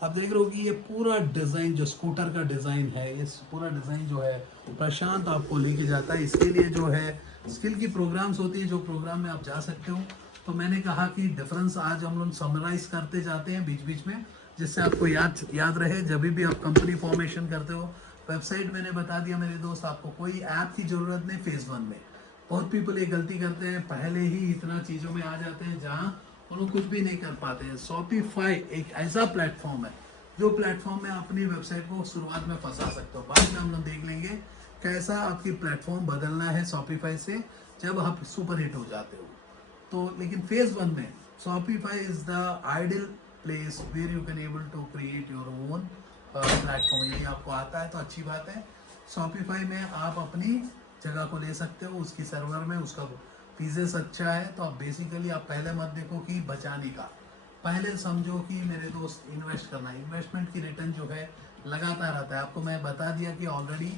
आप देख रहे हो कि ये पूरा डिज़ाइन जो स्कूटर का डिज़ाइन है, ये पूरा डिज़ाइन जो है प्रशांत आपको लेके जाता है। इसके लिए जो है स्किल की प्रोग्राम्स होती है, जो प्रोग्राम में आप जा सकते हो। तो मैंने कहा कि डिफरेंस आज हम लोग समराइज करते जाते हैं बीच बीच में, जिससे आपको याद रहे जब भी आप कंपनी फॉर्मेशन करते हो। वेबसाइट मैंने बता दिया मेरे दोस्त, आपको कोई ऐप की ज़रूरत नहीं। फेज 1 में बहुत पीपल ये गलती करते हैं, पहले ही इतना चीज़ों में आ जाते हैं जहाँ वो लोग कुछ भी नहीं कर पाते हैं। शॉपिफाई एक ऐसा प्लेटफॉर्म है जो प्लेटफॉर्म में अपनी वेबसाइट को शुरुआत में फंसा सकते हो। बाद में हम लोग देख लेंगे कैसा आपकी प्लेटफॉर्म बदलना है शॉपिफाई से जब आप सुपर हिट हो जाते हो। तो लेकिन फेज 1 में Shopify is the ideal place where you can able to create your own platform. यदि आपको आता है तो अच्छी बात है। शॉपिफाई में आप अपनी जगह को ले सकते हो, उसकी सर्वर में उसका फीसेस अच्छा है। तो आप बेसिकली आप पहले मत देखो कि बचाने का, पहले समझो कि मेरे दोस्त इन्वेस्ट करना है। इन्वेस्टमेंट की रिटर्न जो है लगातार आता है। आपको मैं बता दिया कि ऑलरेडी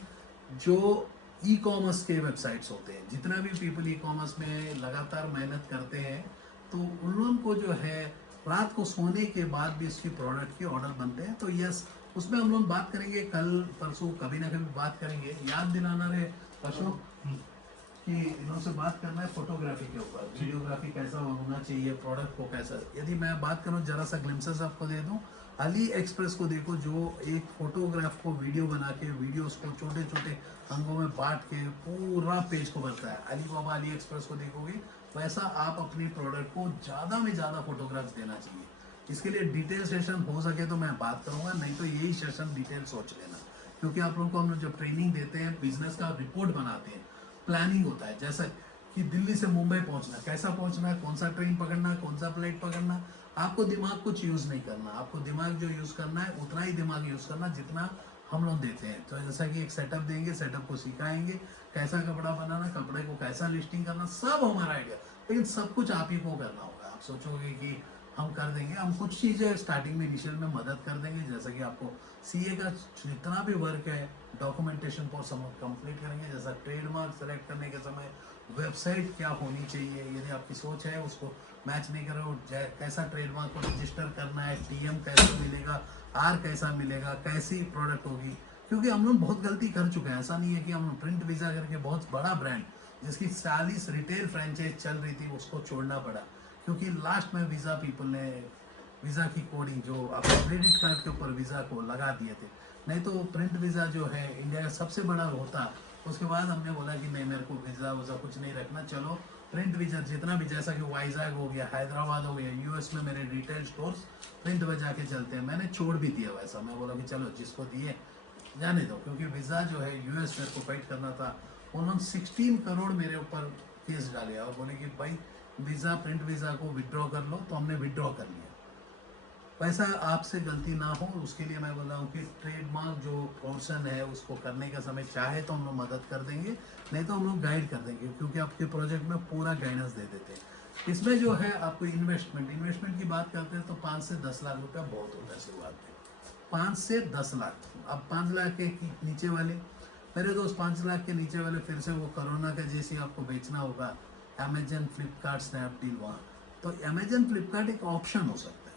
जो ई कॉमर्स के वेबसाइट्स होते हैं, जितना भी पीपल ई कॉमर्स में लगातार मेहनत करते हैं, तो उन लोगों को जो है रात को सोने के बाद भी इसकी प्रोडक्ट के ऑर्डर बनते हैं। तो यस, उसमें हम लोग बात करेंगे, कल परसों कभी ना कभी बात करेंगे। याद दिलाना रहे परसों, कि इनसे बात करना है फोटोग्राफी के ऊपर, वीडियोग्राफी कैसा होना चाहिए, प्रोडक्ट को कैसा। यदि मैं बात करूं, जरा सा ग्लिम्सेस आपको दे दूं, अली एक्सप्रेस को देखो, जो एक फोटोग्राफ को वीडियो बना के, वीडियोस को छोटे छोटे अंगों में बांट के पूरा पेज को भरता है। अली बाबा अली एक्सप्रेस को देखोगे, वैसा आप अपनी प्रोडक्ट को ज़्यादा में ज़्यादा फोटोग्राफ्स देना चाहिए। इसके लिए डिटेल सेशन हो सके तो मैं बात करूंगा, नहीं तो यही सेशन डिटेल सोच लेना, क्योंकि आप लोगों को हम जब ट्रेनिंग देते हैं, बिजनेस का रिपोर्ट बनाते हैं, प्लानिंग होता है, जैसा कि दिल्ली से मुंबई पहुंचना, कैसा पहुंचना है, कौन सा ट्रेन पकड़ना, कौन सा फ्लाइट पकड़ना। आपको दिमाग कुछ यूज़ नहीं करना, आपको दिमाग जो यूज़ करना है उतना ही दिमाग यूज़ करना जितना हम लोग देते हैं। तो जैसा कि एक सेटअप देंगे, सेटअप को सिखाएंगे, कैसा कपड़ा बनाना, कपड़े को कैसा लिस्टिंग करना, सब हमारा आइडिया, लेकिन सब कुछ आप ही को करना होगा। आप सोचोगे कि हम कर देंगे, हम कुछ चीज़ें स्टार्टिंग में इनिशियल में मदद कर देंगे, जैसा कि आपको सीए का जितना भी वर्क है डॉक्यूमेंटेशन पर सब कंप्लीट करेंगे, जैसा ट्रेडमार्क सेलेक्ट करने के समय वेबसाइट क्या होनी चाहिए, यदि आपकी सोच है उसको मैच नहीं कर रहे हो, कैसा ट्रेडमार्क को रजिस्टर करना है, टीएम कैसा मिलेगा, आर कैसा मिलेगा, कैसी प्रोडक्ट होगी। क्योंकि हम लोग बहुत गलती कर चुके हैं, ऐसा नहीं है कि हम प्रिंट वीज़ा करके बहुत बड़ा ब्रांड जिसकी 40 रिटेल फ्रेंचाइज चल रही थी उसको छोड़ना पड़ा, क्योंकि लास्ट में वीज़ा पीपल ने वीज़ा की कोडिंग जो अपने क्रेडिट कार्ड के ऊपर वीज़ा को लगा दिए थे। नहीं तो प्रिंट वीज़ा जो है इंडिया का सबसे बड़ा होता। उसके बाद हमने बोला कि नहीं, मेरे को वीज़ा वज़ा कुछ नहीं रखना, चलो प्रिंट वीज़ा जितना भी, जैसा कि वाइजैग हो गया, हैदराबाद हो गया, यूएस में मेरे रिटेल स्टोर्स प्रिंट वीज़ा के चलते हैं, मैंने छोड़ भी दिया वैसा। मैं बोला कि चलो जिसको दिए जाने दो, क्योंकि वीज़ा जो है यूएस मेरे को फाइट करना था। उन्होंने 16 करोड़ मेरे ऊपर केस डाले और बोले कि भाई वीज़ा, प्रिंट वीज़ा को विड्रॉ कर लो, तो हमने विड्रॉ कर लिया। वैसा आपसे गलती ना हो, उसके लिए मैं बोल रहा हूँ कि ट्रेडमार्क जो पोर्शन है उसको करने का समय चाहे तो हम लोग मदद कर देंगे, नहीं तो हम लोग गाइड कर देंगे, क्योंकि आपके प्रोजेक्ट में पूरा गाइडेंस दे देते हैं। इसमें जो है आपको इन्वेस्टमेंट की बात करते हैं तो 5 से 10 लाख रुपया बहुत होता है शुरुआत में, 5 से 10 लाख। अब 5 लाख के नीचे वाले मेरे दोस्त, 5 लाख के नीचे वाले फिर से वो कोरोना का जैसे आपको बेचना होगा, अमेजन, फ्लिपकार्ट, स्नैपडील, वहाँ तो अमेजन फ्लिपकार्ट एक ऑप्शन हो सकता है,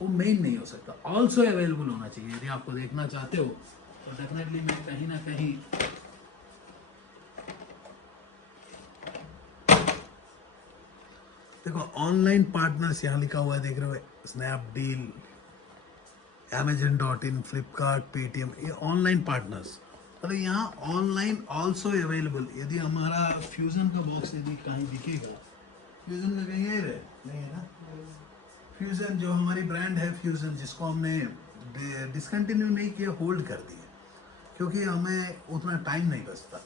वो मेन नहीं हो सकता। ऑल्सो अवेलेबल होना चाहिए, यदि आपको देखना चाहते हो तो डेफिनेटली मैं कहीं ना कहीं देखो ऑनलाइन पार्टनर्स यहाँ लिखा हुआ है, देख रहे हो, स्नैपडील, Amazon.in, फ्लिपकार्ट, पेटीएम, ये ऑनलाइन पार्टनर्स। मतलब यहाँ ऑनलाइन ऑल्सो अवेलेबल। यदि हमारा फ्यूजन का बॉक्स यदि कहीं दिखेगा, फ्यूजन का कहीं है नहीं है ना, फ्यूजन जो हमारी ब्रांड है फ्यूजन, जिसको हमने डिसकंटिन्यू नहीं किया, होल्ड कर दिया, क्योंकि हमें उतना टाइम नहीं बचता।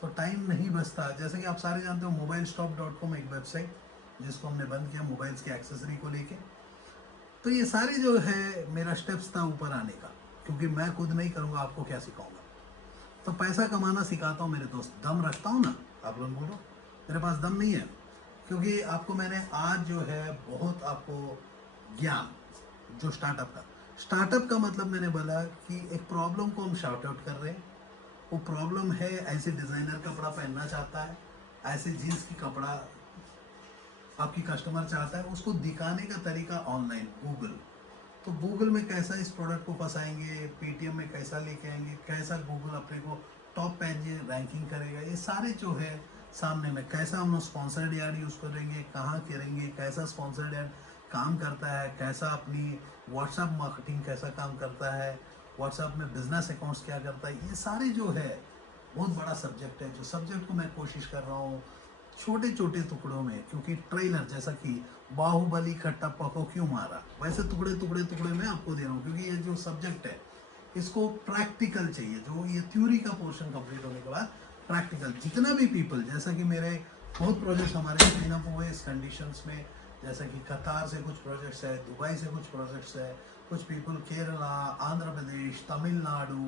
तो टाइम नहीं बचता, जैसे कि आप सारे जानते हो, mobilestop.com एक वेबसाइट जिसको हमने बंद किया मोबाइल्स के एक्सेसरी को लेके। तो ये सारी जो है मेरा स्टेप्स था ऊपर आने का, क्योंकि मैं खुद नहीं करूँगा, आपको क्या सिखाऊंगा। तो पैसा कमाना सिखाता हूँ मेरे दोस्त, दम रखता हूँ ना। आप लोग बोलो मेरे पास दम नहीं है, क्योंकि आपको मैंने आज जो है बहुत आपको ज्ञान जो स्टार्टअप का मतलब मैंने बोला कि एक प्रॉब्लम को हम शार्ट आउट कर रहे हैं। वो प्रॉब्लम है, ऐसे डिज़ाइनर कपड़ा पहनना चाहता है, ऐसे जीन्स की कपड़ा आपकी कस्टमर चाहता है, उसको दिखाने का तरीका ऑनलाइन गूगल। तो गूगल में कैसा इस प्रोडक्ट को फंसाएंगे, पेटीएम में कैसा लेके आएंगे, कैसा गूगल अपने को टॉप पेज रैंकिंग करेगा, ये सारे जो है सामने में, कैसा हम लोग स्पॉन्सर्ड ऐड यूज़ करेंगे, कहाँ करेंगे, कैसा स्पॉन्सर्ड ऐड काम करता है, कैसा अपनी व्हाट्सएप मार्केटिंग कैसा काम करता है, व्हाट्सएप में बिजनेस अकाउंट्स क्या करता है, ये सारे जो है बहुत बड़ा सब्जेक्ट है। जो सब्जेक्ट को मैं कोशिश कर रहा हूँ छोटे छोटे टुकड़ों में, क्योंकि ट्रेलर जैसा कि बाहुबली कटप्पा को क्यों मारा, वैसे टुकड़े टुकड़े टुकड़े में आपको दे रहा हूँ, क्योंकि ये जो सब्जेक्ट है इसको प्रैक्टिकल चाहिए। जो ये थ्योरी का पोर्शन कंप्लीट होने के बाद प्रैक्टिकल, जितना भी पीपल, जैसा कि मेरे बहुत प्रोजेक्ट्स हमारे साइन अप हुए इस कंडीशंस में, जैसा कि कतार से कुछ प्रोजेक्ट्स है, दुबई से कुछ प्रोजेक्ट्स है, कुछ पीपल केरला, आंध्र प्रदेश, तमिलनाडु,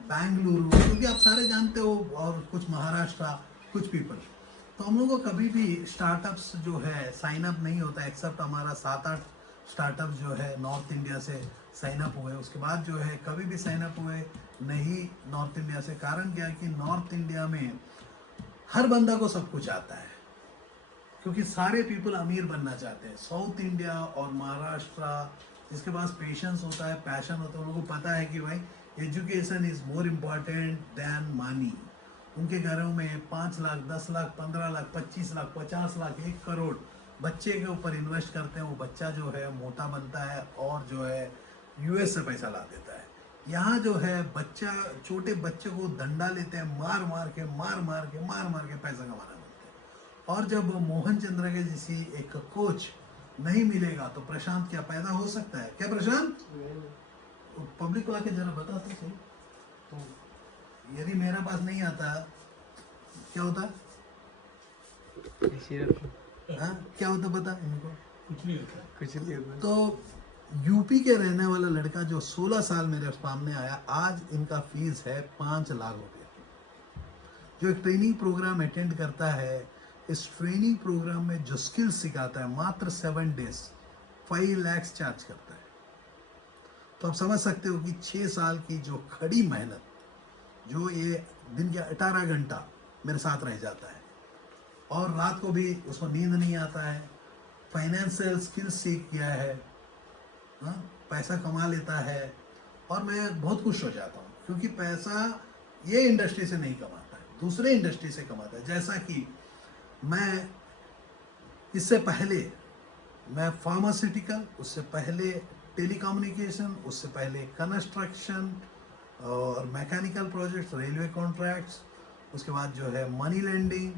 बेंगलुरु, क्योंकि आप सारे जानते हो, और कुछ महाराष्ट्र, कुछ पीपल। तो हम लोगों को कभी भी स्टार्टअप्स जो है साइन अप नहीं होता, एक्सेप्ट हमारा 7-8 स्टार्टअप जो है नॉर्थ इंडिया से साइन अप हुए, उसके बाद जो है कभी भी साइन अप हुए नहीं नॉर्थ इंडिया से। कारण क्या है कि नॉर्थ इंडिया में हर बंदा को सब कुछ आता है, क्योंकि सारे पीपल अमीर बनना चाहते हैं। साउथ इंडिया और महाराष्ट्र, जिसके पास पेशेंस होता है, पैशन होता है, उन लोगों को पता है कि भाई education is more important than money. उनके घरों में 5 लाख, 10 लाख, 15 लाख, 25 लाख, 50 लाख, 1 करोड़ बच्चे के ऊपर इन्वेस्ट करते हैं। वो बच्चा जो है मोटा बनता है और जो है यूएस से पैसा ला देता है। यहाँ जो है बच्चा, छोटे बच्चे को डंडा लेते हैं, मार मार के पैसा कमाना बनते हैं। और जब मोहन चंद्र के जैसी एक कोच नहीं मिलेगा तो प्रशांत क्या पैदा हो सकता है क्या? प्रशांत पब्लिक को आके जरा बता तो सही, यदि मेरे पास नहीं आता क्या होता? हाँ क्या होता बता इनको? कुछ नहीं होता। तो यूपी के रहने वाला लड़का जो 16 साल मेरे सामने आया, आज इनका फीस है 5 लाख रुपए। जो एक ट्रेनिंग प्रोग्राम अटेंड करता है, इस ट्रेनिंग प्रोग्राम में जो स्किल्स सिखाता है, मात्र 7 डेज 5 लाख चार्ज करता है। तो आप समझ सकते हो कि 6 साल की जो खड़ी मेहनत, जो ये दिन के 18 घंटा मेरे साथ रह जाता है और रात को भी उसको नींद नहीं आता है, फाइनेंशियल स्किल्स सीख गया है, हाँ, पैसा कमा लेता है और मैं बहुत खुश हो जाता हूँ क्योंकि पैसा ये इंडस्ट्री से नहीं कमाता है, दूसरे इंडस्ट्री से कमाता है। जैसा कि मैं इससे पहले मैं फार्मास्यूटिकल, उससे पहले टेलीकम्युनिकेशन, उससे पहले कंस्ट्रक्शन और मैकेनिकल प्रोजेक्ट्स, रेलवे कॉन्ट्रैक्ट्स, उसके बाद जो है मनी लेंडिंग,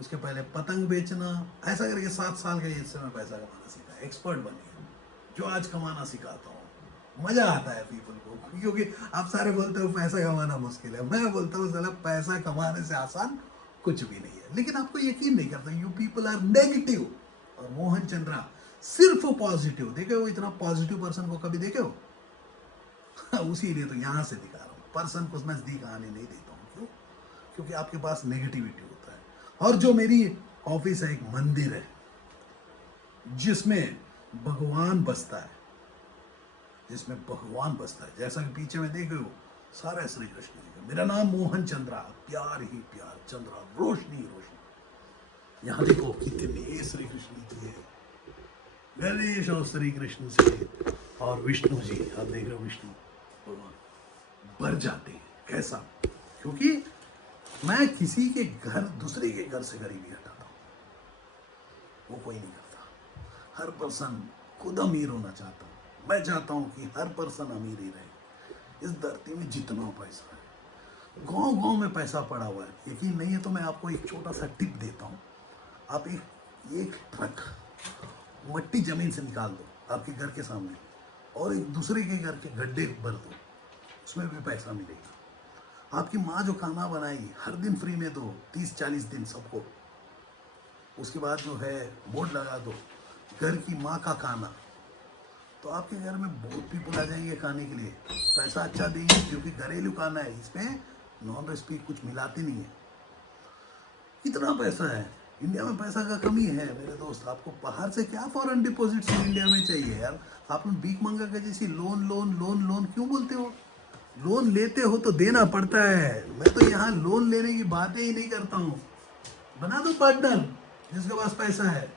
उसके पहले पतंग बेचना, ऐसा करके 7 साल का इससे मैं पैसा कमाना सीखा, एक्सपर्ट बन गया, जो आज कमाना सिखाता हूँ। मज़ा आता है पीपल को, क्योंकि आप सारे बोलते हो पैसा कमाना मुश्किल है, मैं बोलता हूँ साला पैसा कमाने से आसान कुछ भी नहीं है। लेकिन आपको यकीन नहीं करता, यू पीपल आर नेगेटिव और मोहन चंद्रा सिर्फ पॉजिटिव। देखे हो इतना पॉजिटिव पर्सन को कभी देखे हो? उसी लिए तो यहाँ से दिखा रहा हूँ, पर्सन को नजदीक आने नहीं देता हूँ। क्यों? क्योंकि आपके पास नेगेटिविटी होता है। और जो मेरी ऑफिस है एक मंदिर है जिसमें भगवान बसता है, जिसमें भगवान बसता है, जैसा कि पीछे में देख रहे हो सारा श्री कृष्ण जी का। मेरा नाम मोहन चंद्रा, प्यार ही प्यार, चंद्रा रोशनी रोशनी। यहाँ देखो कितने श्री कृष्ण जी है, गणेश और श्री कृष्ण से और विष्णु जी, आप देख रहे हो विष्णु भगवान भर जाते हैं। कैसा? क्योंकि मैं किसी के घर, दूसरे के घर से गरीबी हटाता हूँ, वो कोई नहीं करता। हर पर्सन खुद अमीर होना चाहता हूँ। मैं चाहता हूँ कि हर पर्सन अमीर ही रहे। इस धरती में जितना पैसा है, गांव गांव में पैसा पड़ा हुआ है। यकीन नहीं है तो मैं आपको एक छोटा सा टिप देता हूँ। आप एक ट्रक मट्टी जमीन से निकाल दो आपके घर के सामने और एक दूसरे के घर के गड्ढे भर दो, उसमें भी पैसा मिलेगा। आपकी माँ जो खाना बनाएगी हर दिन फ्री में दो, 30-40 दिन सबको। उसके बाद जो है बोर्ड लगा दो घर की माँ का खाना, तो आपके घर में बहुत पीपल आ जाएंगे खाने के लिए। पैसा अच्छा देंगे क्योंकि घरेलू खाना है, इसमें नॉन रेसिपी कुछ मिलाते नहीं है। इतना पैसा है इंडिया में, पैसा का कमी है मेरे दोस्त। आपको बाहर से क्या फॉरेन डिपॉजिट्स इंडिया में चाहिए यार? आप लोग भीख मंगा के जैसी लोन लोन लोन लोन क्यों बोलते हो? लोन लेते हो तो देना पड़ता है। मैं तो यहाँ लोन लेने की बातें ही नहीं करता हूँ। बना दो पार्टनर, जिसके पास पैसा है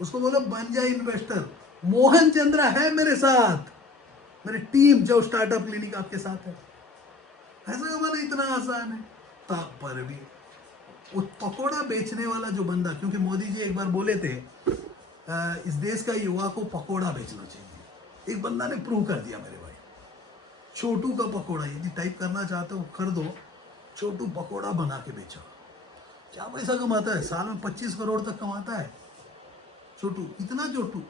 उसको बोलो बन जाए इन्वेस्टर। मोहन चंद्रा है मेरे साथ, मेरी टीम जो स्टार्टअप क्लिनिक आपके साथ है। पैसा कमाना इतना आसान है। तब पर भी वो पकोड़ा बेचने वाला जो बंदा, क्योंकि मोदी जी एक बार बोले थे इस देश का युवा को पकोड़ा बेचना चाहिए। एक बंदा ने प्रूव कर दिया मेरे भाई। छोटू का पकोड़ा, यदि टाइप करना चाहते हो कर दो, छोटू पकोड़ा बना के बेचा। क्या पैसा कमाता है? साल में 25 करोड़ तक कमाता है छोटू। इतना छोटू,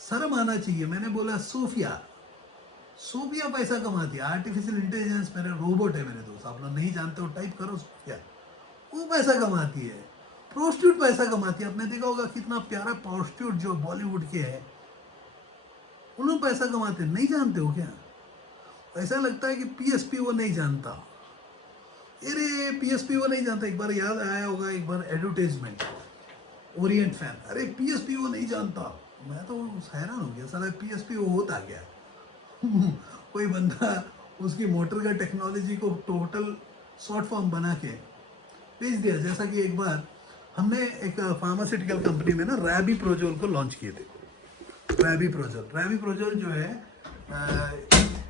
शर्म आना चाहिए। मैंने बोला सोफिया पैसा कमाती है। आर्टिफिशियल इंटेलिजेंस मेरा रोबोट है मेरे दोस्त, आप लोग नहीं जानते हो, टाइप करो सोफिया, वो पैसा कमाती है। प्रोस्टिट्यूट पैसा कमाती है। आपने देखा होगा कितना प्यारा प्रोस्टिट्यूट जो बॉलीवुड के है, उन लोग पैसा कमाते हैं। नहीं जानते हो क्या? ऐसा लगता है कि पीएसपी वो नहीं जानता। अरे पीएसपी वो नहीं जानता। एक बार याद आया होगा, एक बार एडवर्टाइजमेंट ओरिएंट फैन, अरे पीएसपी वो नहीं जानता। मैं तो हैरान हो गया, साला पीएसपी वो होता क्या? कोई बंदा उसकी मोटर का टेक्नोलॉजी को टोटल शॉर्ट फॉर्म बना के भेज दिया। जैसा कि एक बार हमने एक फार्मास्यूटिकल कंपनी में ना रैबी प्रोजोल को लॉन्च किए थे। रैबी प्रोजोल जो है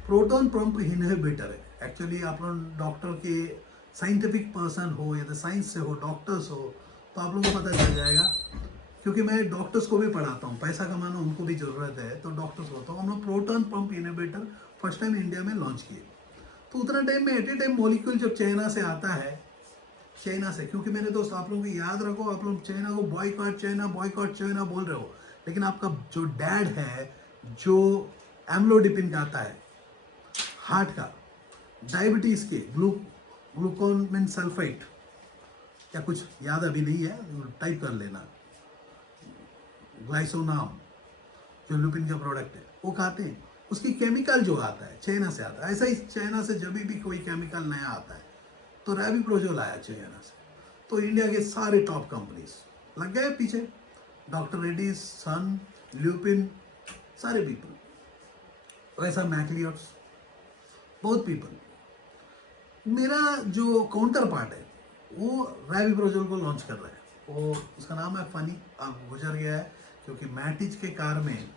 प्रोटॉन पंप इनहिबिटर है। एक्चुअली आप लोग डॉक्टर के साइंटिफिक पर्सन हो या तो साइंस से हो, डॉक्टर्स हो, तो आप लोगों को पता चल जाएगा। क्योंकि मैं डॉक्टर्स को भी पढ़ाता हूँ, पैसा कमाना उनको भी ज़रूरत है, तो डॉक्टर्स को। तो हम लोग proton pump inhibitor first time India में लॉन्च किए। तो उतना टाइम में एट ए टाइम मॉलिक्यूल जब चाइना से आता है, चाइना से, क्योंकि मेरे दोस्त आप लोग याद रखो, आप लोग चाइना को बॉयकॉट चाइना बोल रहे हो, लेकिन आपका जो डैड है जो एम्लोडिपिन का आता है हार्ट का, डायबिटीज के ग्लूकोन सल्फेट, क्या कुछ याद अभी नहीं है, टाइप कर लेना, ग्लाइसोनाम, जो लुपिन का प्रोडक्ट है वो खाते हैं। उसकी केमिकल जो आता है चाइना से आता है। ऐसा ही चाइना से जब भी कोई केमिकल नया आता है, तो रैबिप्रोजोल आया चाइना से, तो इंडिया के सारे टॉप कंपनीज लग गए पीछे, डॉक्टर रेड्डीज, सन, ल्यूपिन, सारे पीपल, वैसा मैक्लियोट्स, बहुत पीपल। मेरा जो काउंटर पार्ट है वो रैबिप्रोजोल को लॉन्च कर रहा है, वो उसका नाम है फनी, अब गुजर गया है, क्योंकि मैटिज के कार में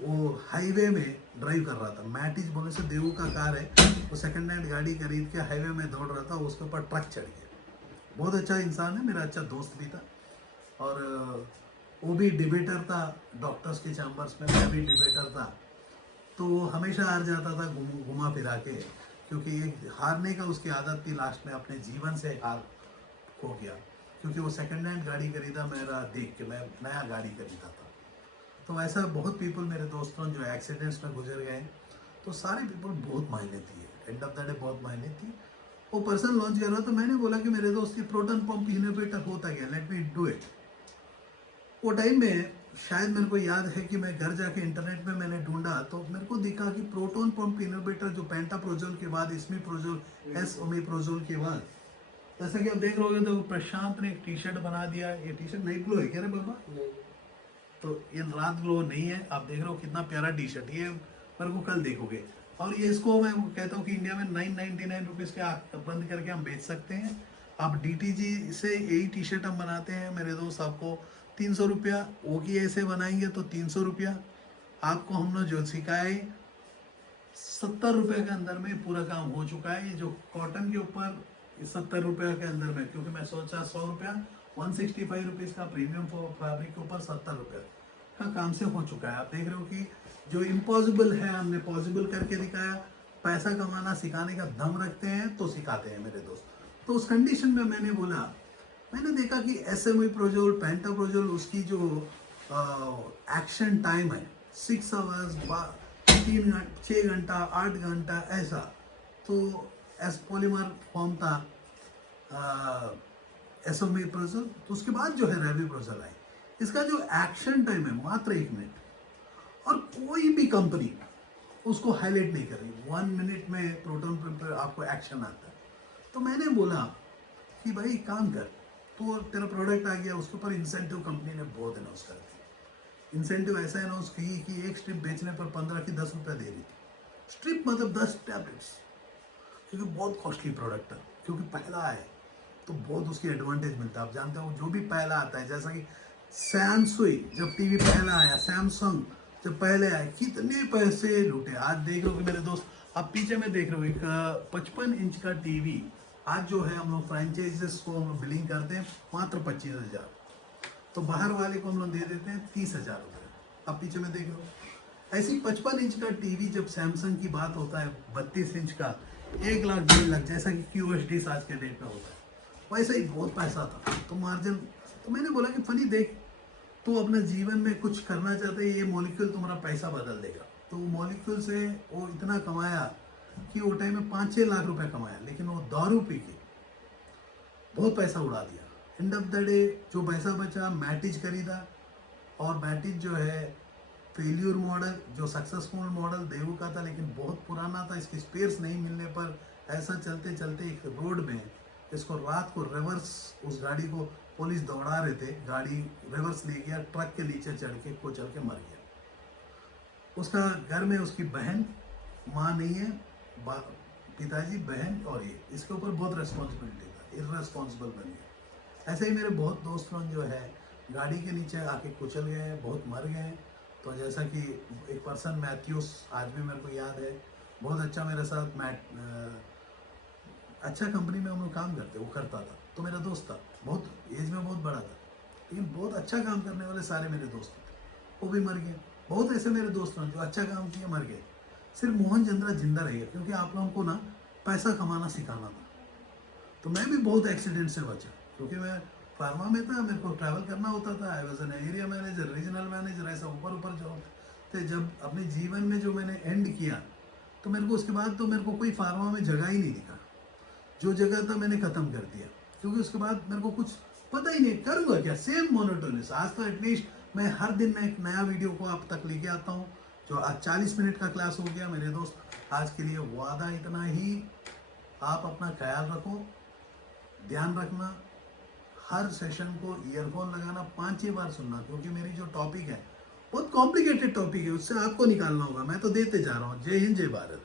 वो हाईवे में ड्राइव कर रहा था। मैटिज बोले से देवू का कार है, वो सेकंड हैंड गाड़ी खरीद के हाईवे में दौड़ रहा था, उसके ऊपर ट्रक चढ़ गया। बहुत अच्छा इंसान है, मेरा अच्छा दोस्त भी था, और वो भी डिबेटर था डॉक्टर्स के चैम्बर्स में, मैं भी डिबेटर था। तो वो हमेशा हार जाता था घुमा फिरा के, क्योंकि एक हारने का उसकी आदत थी, लास्ट में अपने जीवन से हार खो गया, क्योंकि वो सेकंड हैंड गाड़ी खरीदा मेरा देख के, मैं नया गाड़ी खरीदा था। तो ऐसा बहुत पीपल मेरे दोस्तों जो एक्सीडेंट्स में गुजर गए, तो सारे पीपल बहुत मायने थी, एंड ऑफ द डे बहुत मायने थी। वो पर्सन लॉन्च कर रहा, तो मैंने बोला कि मेरे दोस्त की प्रोटॉन पंप इनहिबिटर होता गया, लेट मी डू इट। वो टाइम में शायद मेरे को याद है कि मैं घर जाके इंटरनेट में मैंने ढूंढा, तो मेरे को दिखा कि प्रोटॉन पंप इनहिबिटर जो पेंटाप्रोजोल के बाद इसमीप्रोजोल, एसओमिप्रोजोल के बाद, जैसा कि आप देख रहे होगे, तो प्रशांत ने एक टी शर्ट बना दिया। ये टी शर्ट नाइट ग्लो है क्या रे बाबा? तो ये रात ग्लो नहीं है, आप देख रहे हो कितना प्यारा टी शर्ट, ये मेरे को कल देखोगे। और ये इसको मैं कहता हूँ कि इंडिया में 999 रुपीज़ के बंद करके हम बेच सकते हैं। आप DTG से यही टी शर्ट हम बनाते हैं मेरे दोस्त, आपको 300 रुपया, वो की ऐसे बनाएंगे तो 300 रुपया। आपको हमने जो सिखाए 70 रुपये के अंदर में पूरा काम हो चुका है। ये जो कॉटन के ऊपर 70 रुपये के अंदर में, क्योंकि मैं सोचा 100 रुपया, 165 रुपीज़ का प्रीमियम फैब्रिक के ऊपर 70 रुपये का काम से हो चुका है। आप देख रहे हो कि जो इम्पॉसिबल है हमने पॉसिबल करके दिखाया। पैसा कमाना सिखाने का दम रखते हैं तो सिखाते हैं मेरे दोस्त। तो उस कंडीशन में मैंने बोला, मैंने देखा कि एसएमिप्रोजोल, पेंटाप्रोजोल, उसकी जो एक्शन टाइम है 6 आवर्स, 6 घंटा, 8 घंटा ऐसा। तो एस पॉलीमर फॉर्म था एसोमिप्रोजोल, तो उसके बाद जो है रैबिप्रोजोल आई। इसका जो एक्शन टाइम है मात्र 1 मिनट, और कोई भी कंपनी उसको हाईलाइट नहीं कर रही। 1 मिनट में प्रोटॉन पंप आपको एक्शन आता है। तो मैंने बोला कि भाई काम कर, तो तेरा प्रोडक्ट आ गया, उसके ऊपर इंसेंटिव कंपनी ने बहुत अनाउंस कर दिया। इंसेंटिव ऐसा अनाउंस की कि एक स्ट्रिप बेचने पर 15 की 10 रुपये दे रही थी। स्ट्रिप मतलब 10 टैबलेट्स, क्योंकि बहुत कॉस्टली प्रोडक्ट है, क्योंकि पहला है तो बहुत उसकी एडवांटेज मिलता है। आप जानते हो जो भी पहला आता है, जैसा कि सैमसंग जब टीवी पहला आया, सैमसंग जब पहले आया, कितने पैसे लूटे। आज देख रहे हो कि मेरे दोस्त, आप पीछे में देख रहे हो एक 55 इंच का टीवी, आज जो है हम लोग फ्रेंचाइजेस को हम बिलिंग करते हैं मात्र 25,000, तो बाहर वाले को हम लोग दे देते हैं 30,000 रुपये। आप पीछे में देख रहे हो, ऐसी 55 इंच का टीवी जब सैमसंग की बात होता है 32 इंच का 1 लाख 1.5 लाख, जैसा कि QSD आज के डेट में होता है, वैसा ही बहुत पैसा था। तो मार्जिन, तो मैंने बोला कि फनी देख, तो अपने जीवन में कुछ करना चाहते हैं, ये मॉलिक्यूल तुम्हारा पैसा बदल देगा। तो मॉलिक्यूल से वो इतना कमाया कि वो टाइम में 5-6 लाख रुपए कमाया, लेकिन वो दारू पी के बहुत पैसा उड़ा दिया। एंड ऑफ द डे जो पैसा बचा मैटिज खरीदा, और मैटिज जो है फेल्यूर मॉडल, जो सक्सेसफुल मॉडल देवू का था, लेकिन बहुत पुराना था। इसकी स्पेयर्स नहीं मिलने पर ऐसा चलते चलते एक रोड में इसको रात को रिवर्स, उस गाड़ी को पुलिस दौड़ा रहे थे, गाड़ी रिवर्स ले गया, ट्रक के नीचे चढ़ के कुचल के मर गया। उसका घर में उसकी बहन, माँ नहीं है, पिताजी, बहन, और ये इसके ऊपर बहुत रेस्पॉन्सिबिलिटी था, इररेस्पॉन्सिबल बन गया। ऐसे ही मेरे बहुत दोस्त लोग जो है गाड़ी के नीचे आके कुचल गए, बहुत मर गए। तो जैसा कि एक पर्सन मैथ्यूस, आज भी मेरे को याद है, बहुत अच्छा मेरे साथ अच्छा कंपनी में हम लोग काम करते, वो करता था, तो मेरा दोस्त था, बहुत एज में बहुत बड़ा था, लेकिन बहुत अच्छा काम करने वाले सारे मेरे दोस्त थे, वो भी मर गए। बहुत ऐसे मेरे दोस्त हैं जो अच्छा काम किए मर गए, सिर्फ मोहन चंद्रा जिंदा रह गया, क्योंकि आप लोगों को ना पैसा कमाना सिखाना था। तो मैं भी बहुत एक्सीडेंट से बचा, क्योंकि मैं फार्मा में था, मेरे को ट्रैवल करना होता था, I was an area manager, regional manager, ऐसा ऊपर ऊपर जॉब थे। जब अपने जीवन में जो मैंने एंड किया, तो मेरे को उसके बाद तो मेरे को कोई फार्मा में जगह ही नहीं दिखा, जो जगह था मैंने ख़त्म कर दिया, क्योंकि उसके बाद मेरे को कुछ पता ही नहीं करूँगा क्या, सेम मोनोटोनस। आज तो एटलीस्ट मैं हर दिन में एक नया वीडियो को आप तक लेके आता हूँ, जो आज 40 मिनट का क्लास हो गया मेरे दोस्त। आज के लिए वादा इतना ही, आप अपना ख्याल रखो, ध्यान रखना, हर सेशन को ईयरफोन लगाना, 5-6 बार सुनना, क्योंकि मेरी जो टॉपिक है बहुत कॉम्प्लिकेटेड टॉपिक है, उससे आपको निकालना होगा। मैं तो देते जा रहा हूँ। जय हिंद, जय Bharat.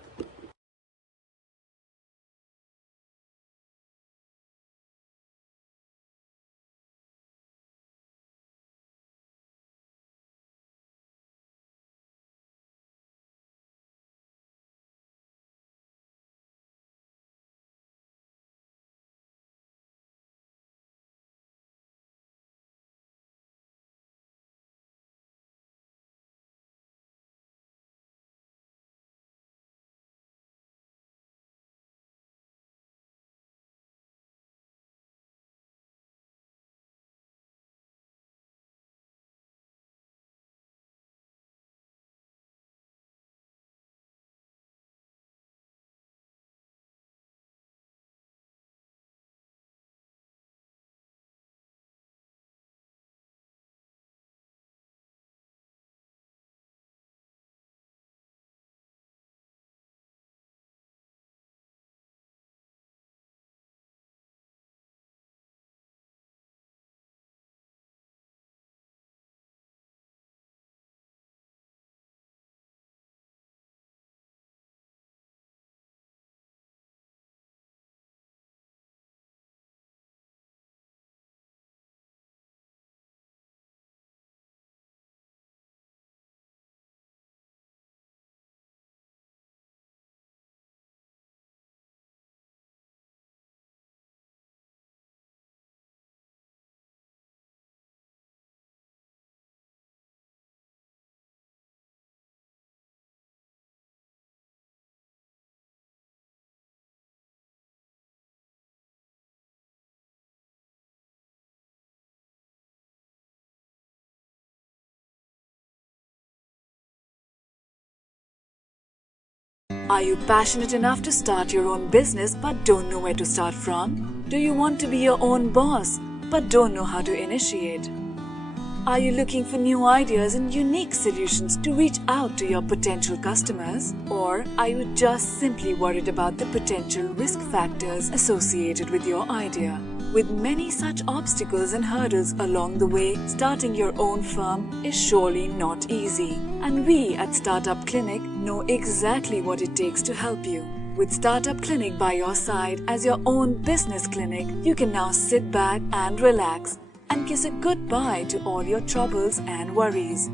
Are you passionate enough to start your own business but don't know where to start from? Do you want to be your own boss but don't know how to initiate? Are you looking for new ideas and unique solutions to reach out to your potential customers? Or are you just simply worried about the potential risk factors associated with your idea? With many such obstacles and hurdles along the way, starting your own firm is surely not easy. And we at Startup Clinic know exactly what it takes to help you. With Startup Clinic by your side as your own business clinic, you can now sit back and relax and kiss a goodbye to all your troubles and worries.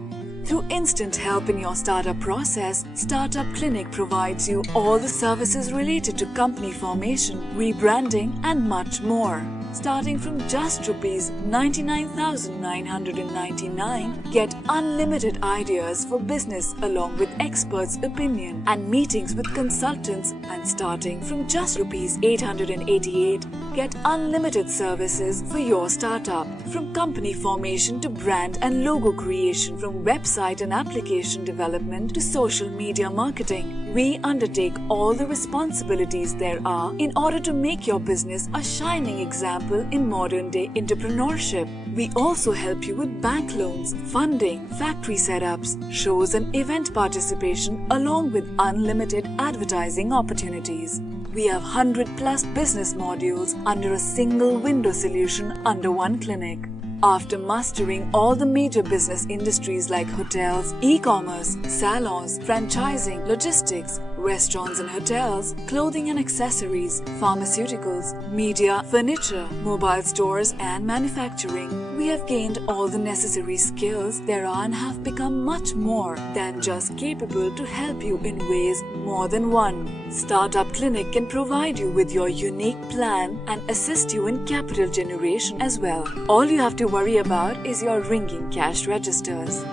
Through instant help in your startup process, Startup Clinic provides you all the services related to company formation, rebranding and much more. Starting from just Rs 99,999, get unlimited ideas for business along with experts' opinion and meetings with consultants, and starting from just Rs 888, get unlimited services for your startup. From company formation to brand and logo creation, from website and application development to social media marketing, we undertake all the responsibilities there are in order to make your business a shining example in modern-day entrepreneurship. We also help you with bank loans, funding, factory setups, shows and event participation along with unlimited advertising opportunities. We have 100+ business modules under a single window solution under one clinic. After mastering all the major business industries like hotels, e-commerce, salons, franchising, logistics, restaurants and hotels, clothing and accessories, pharmaceuticals, media, furniture, mobile stores and manufacturing. We have gained all the necessary skills there are and have become much more than just capable to help you in ways more than one. Startup Clinic can provide you with your unique plan and assist you in capital generation as well. All you have to worry about is your ringing cash registers.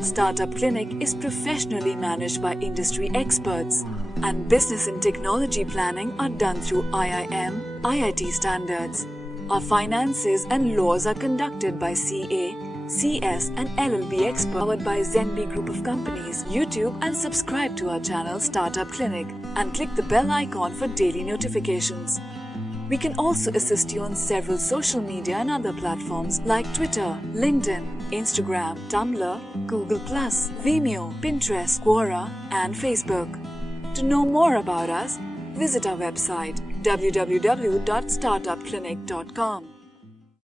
Startup Clinic is professionally managed by industry experts, and business and technology planning are done through IIM, IIT standards. Our finances and laws are conducted by CA, CS and LLB experts, powered by Zenby Group of Companies. YouTube and subscribe to our channel Startup Clinic and click the bell icon for daily notifications. We can also assist you on several social media and other platforms like Twitter, LinkedIn, Instagram, Tumblr, Google+, Vimeo, Pinterest, Quora and Facebook. To know more about us, visit our website www.startupclinic.com.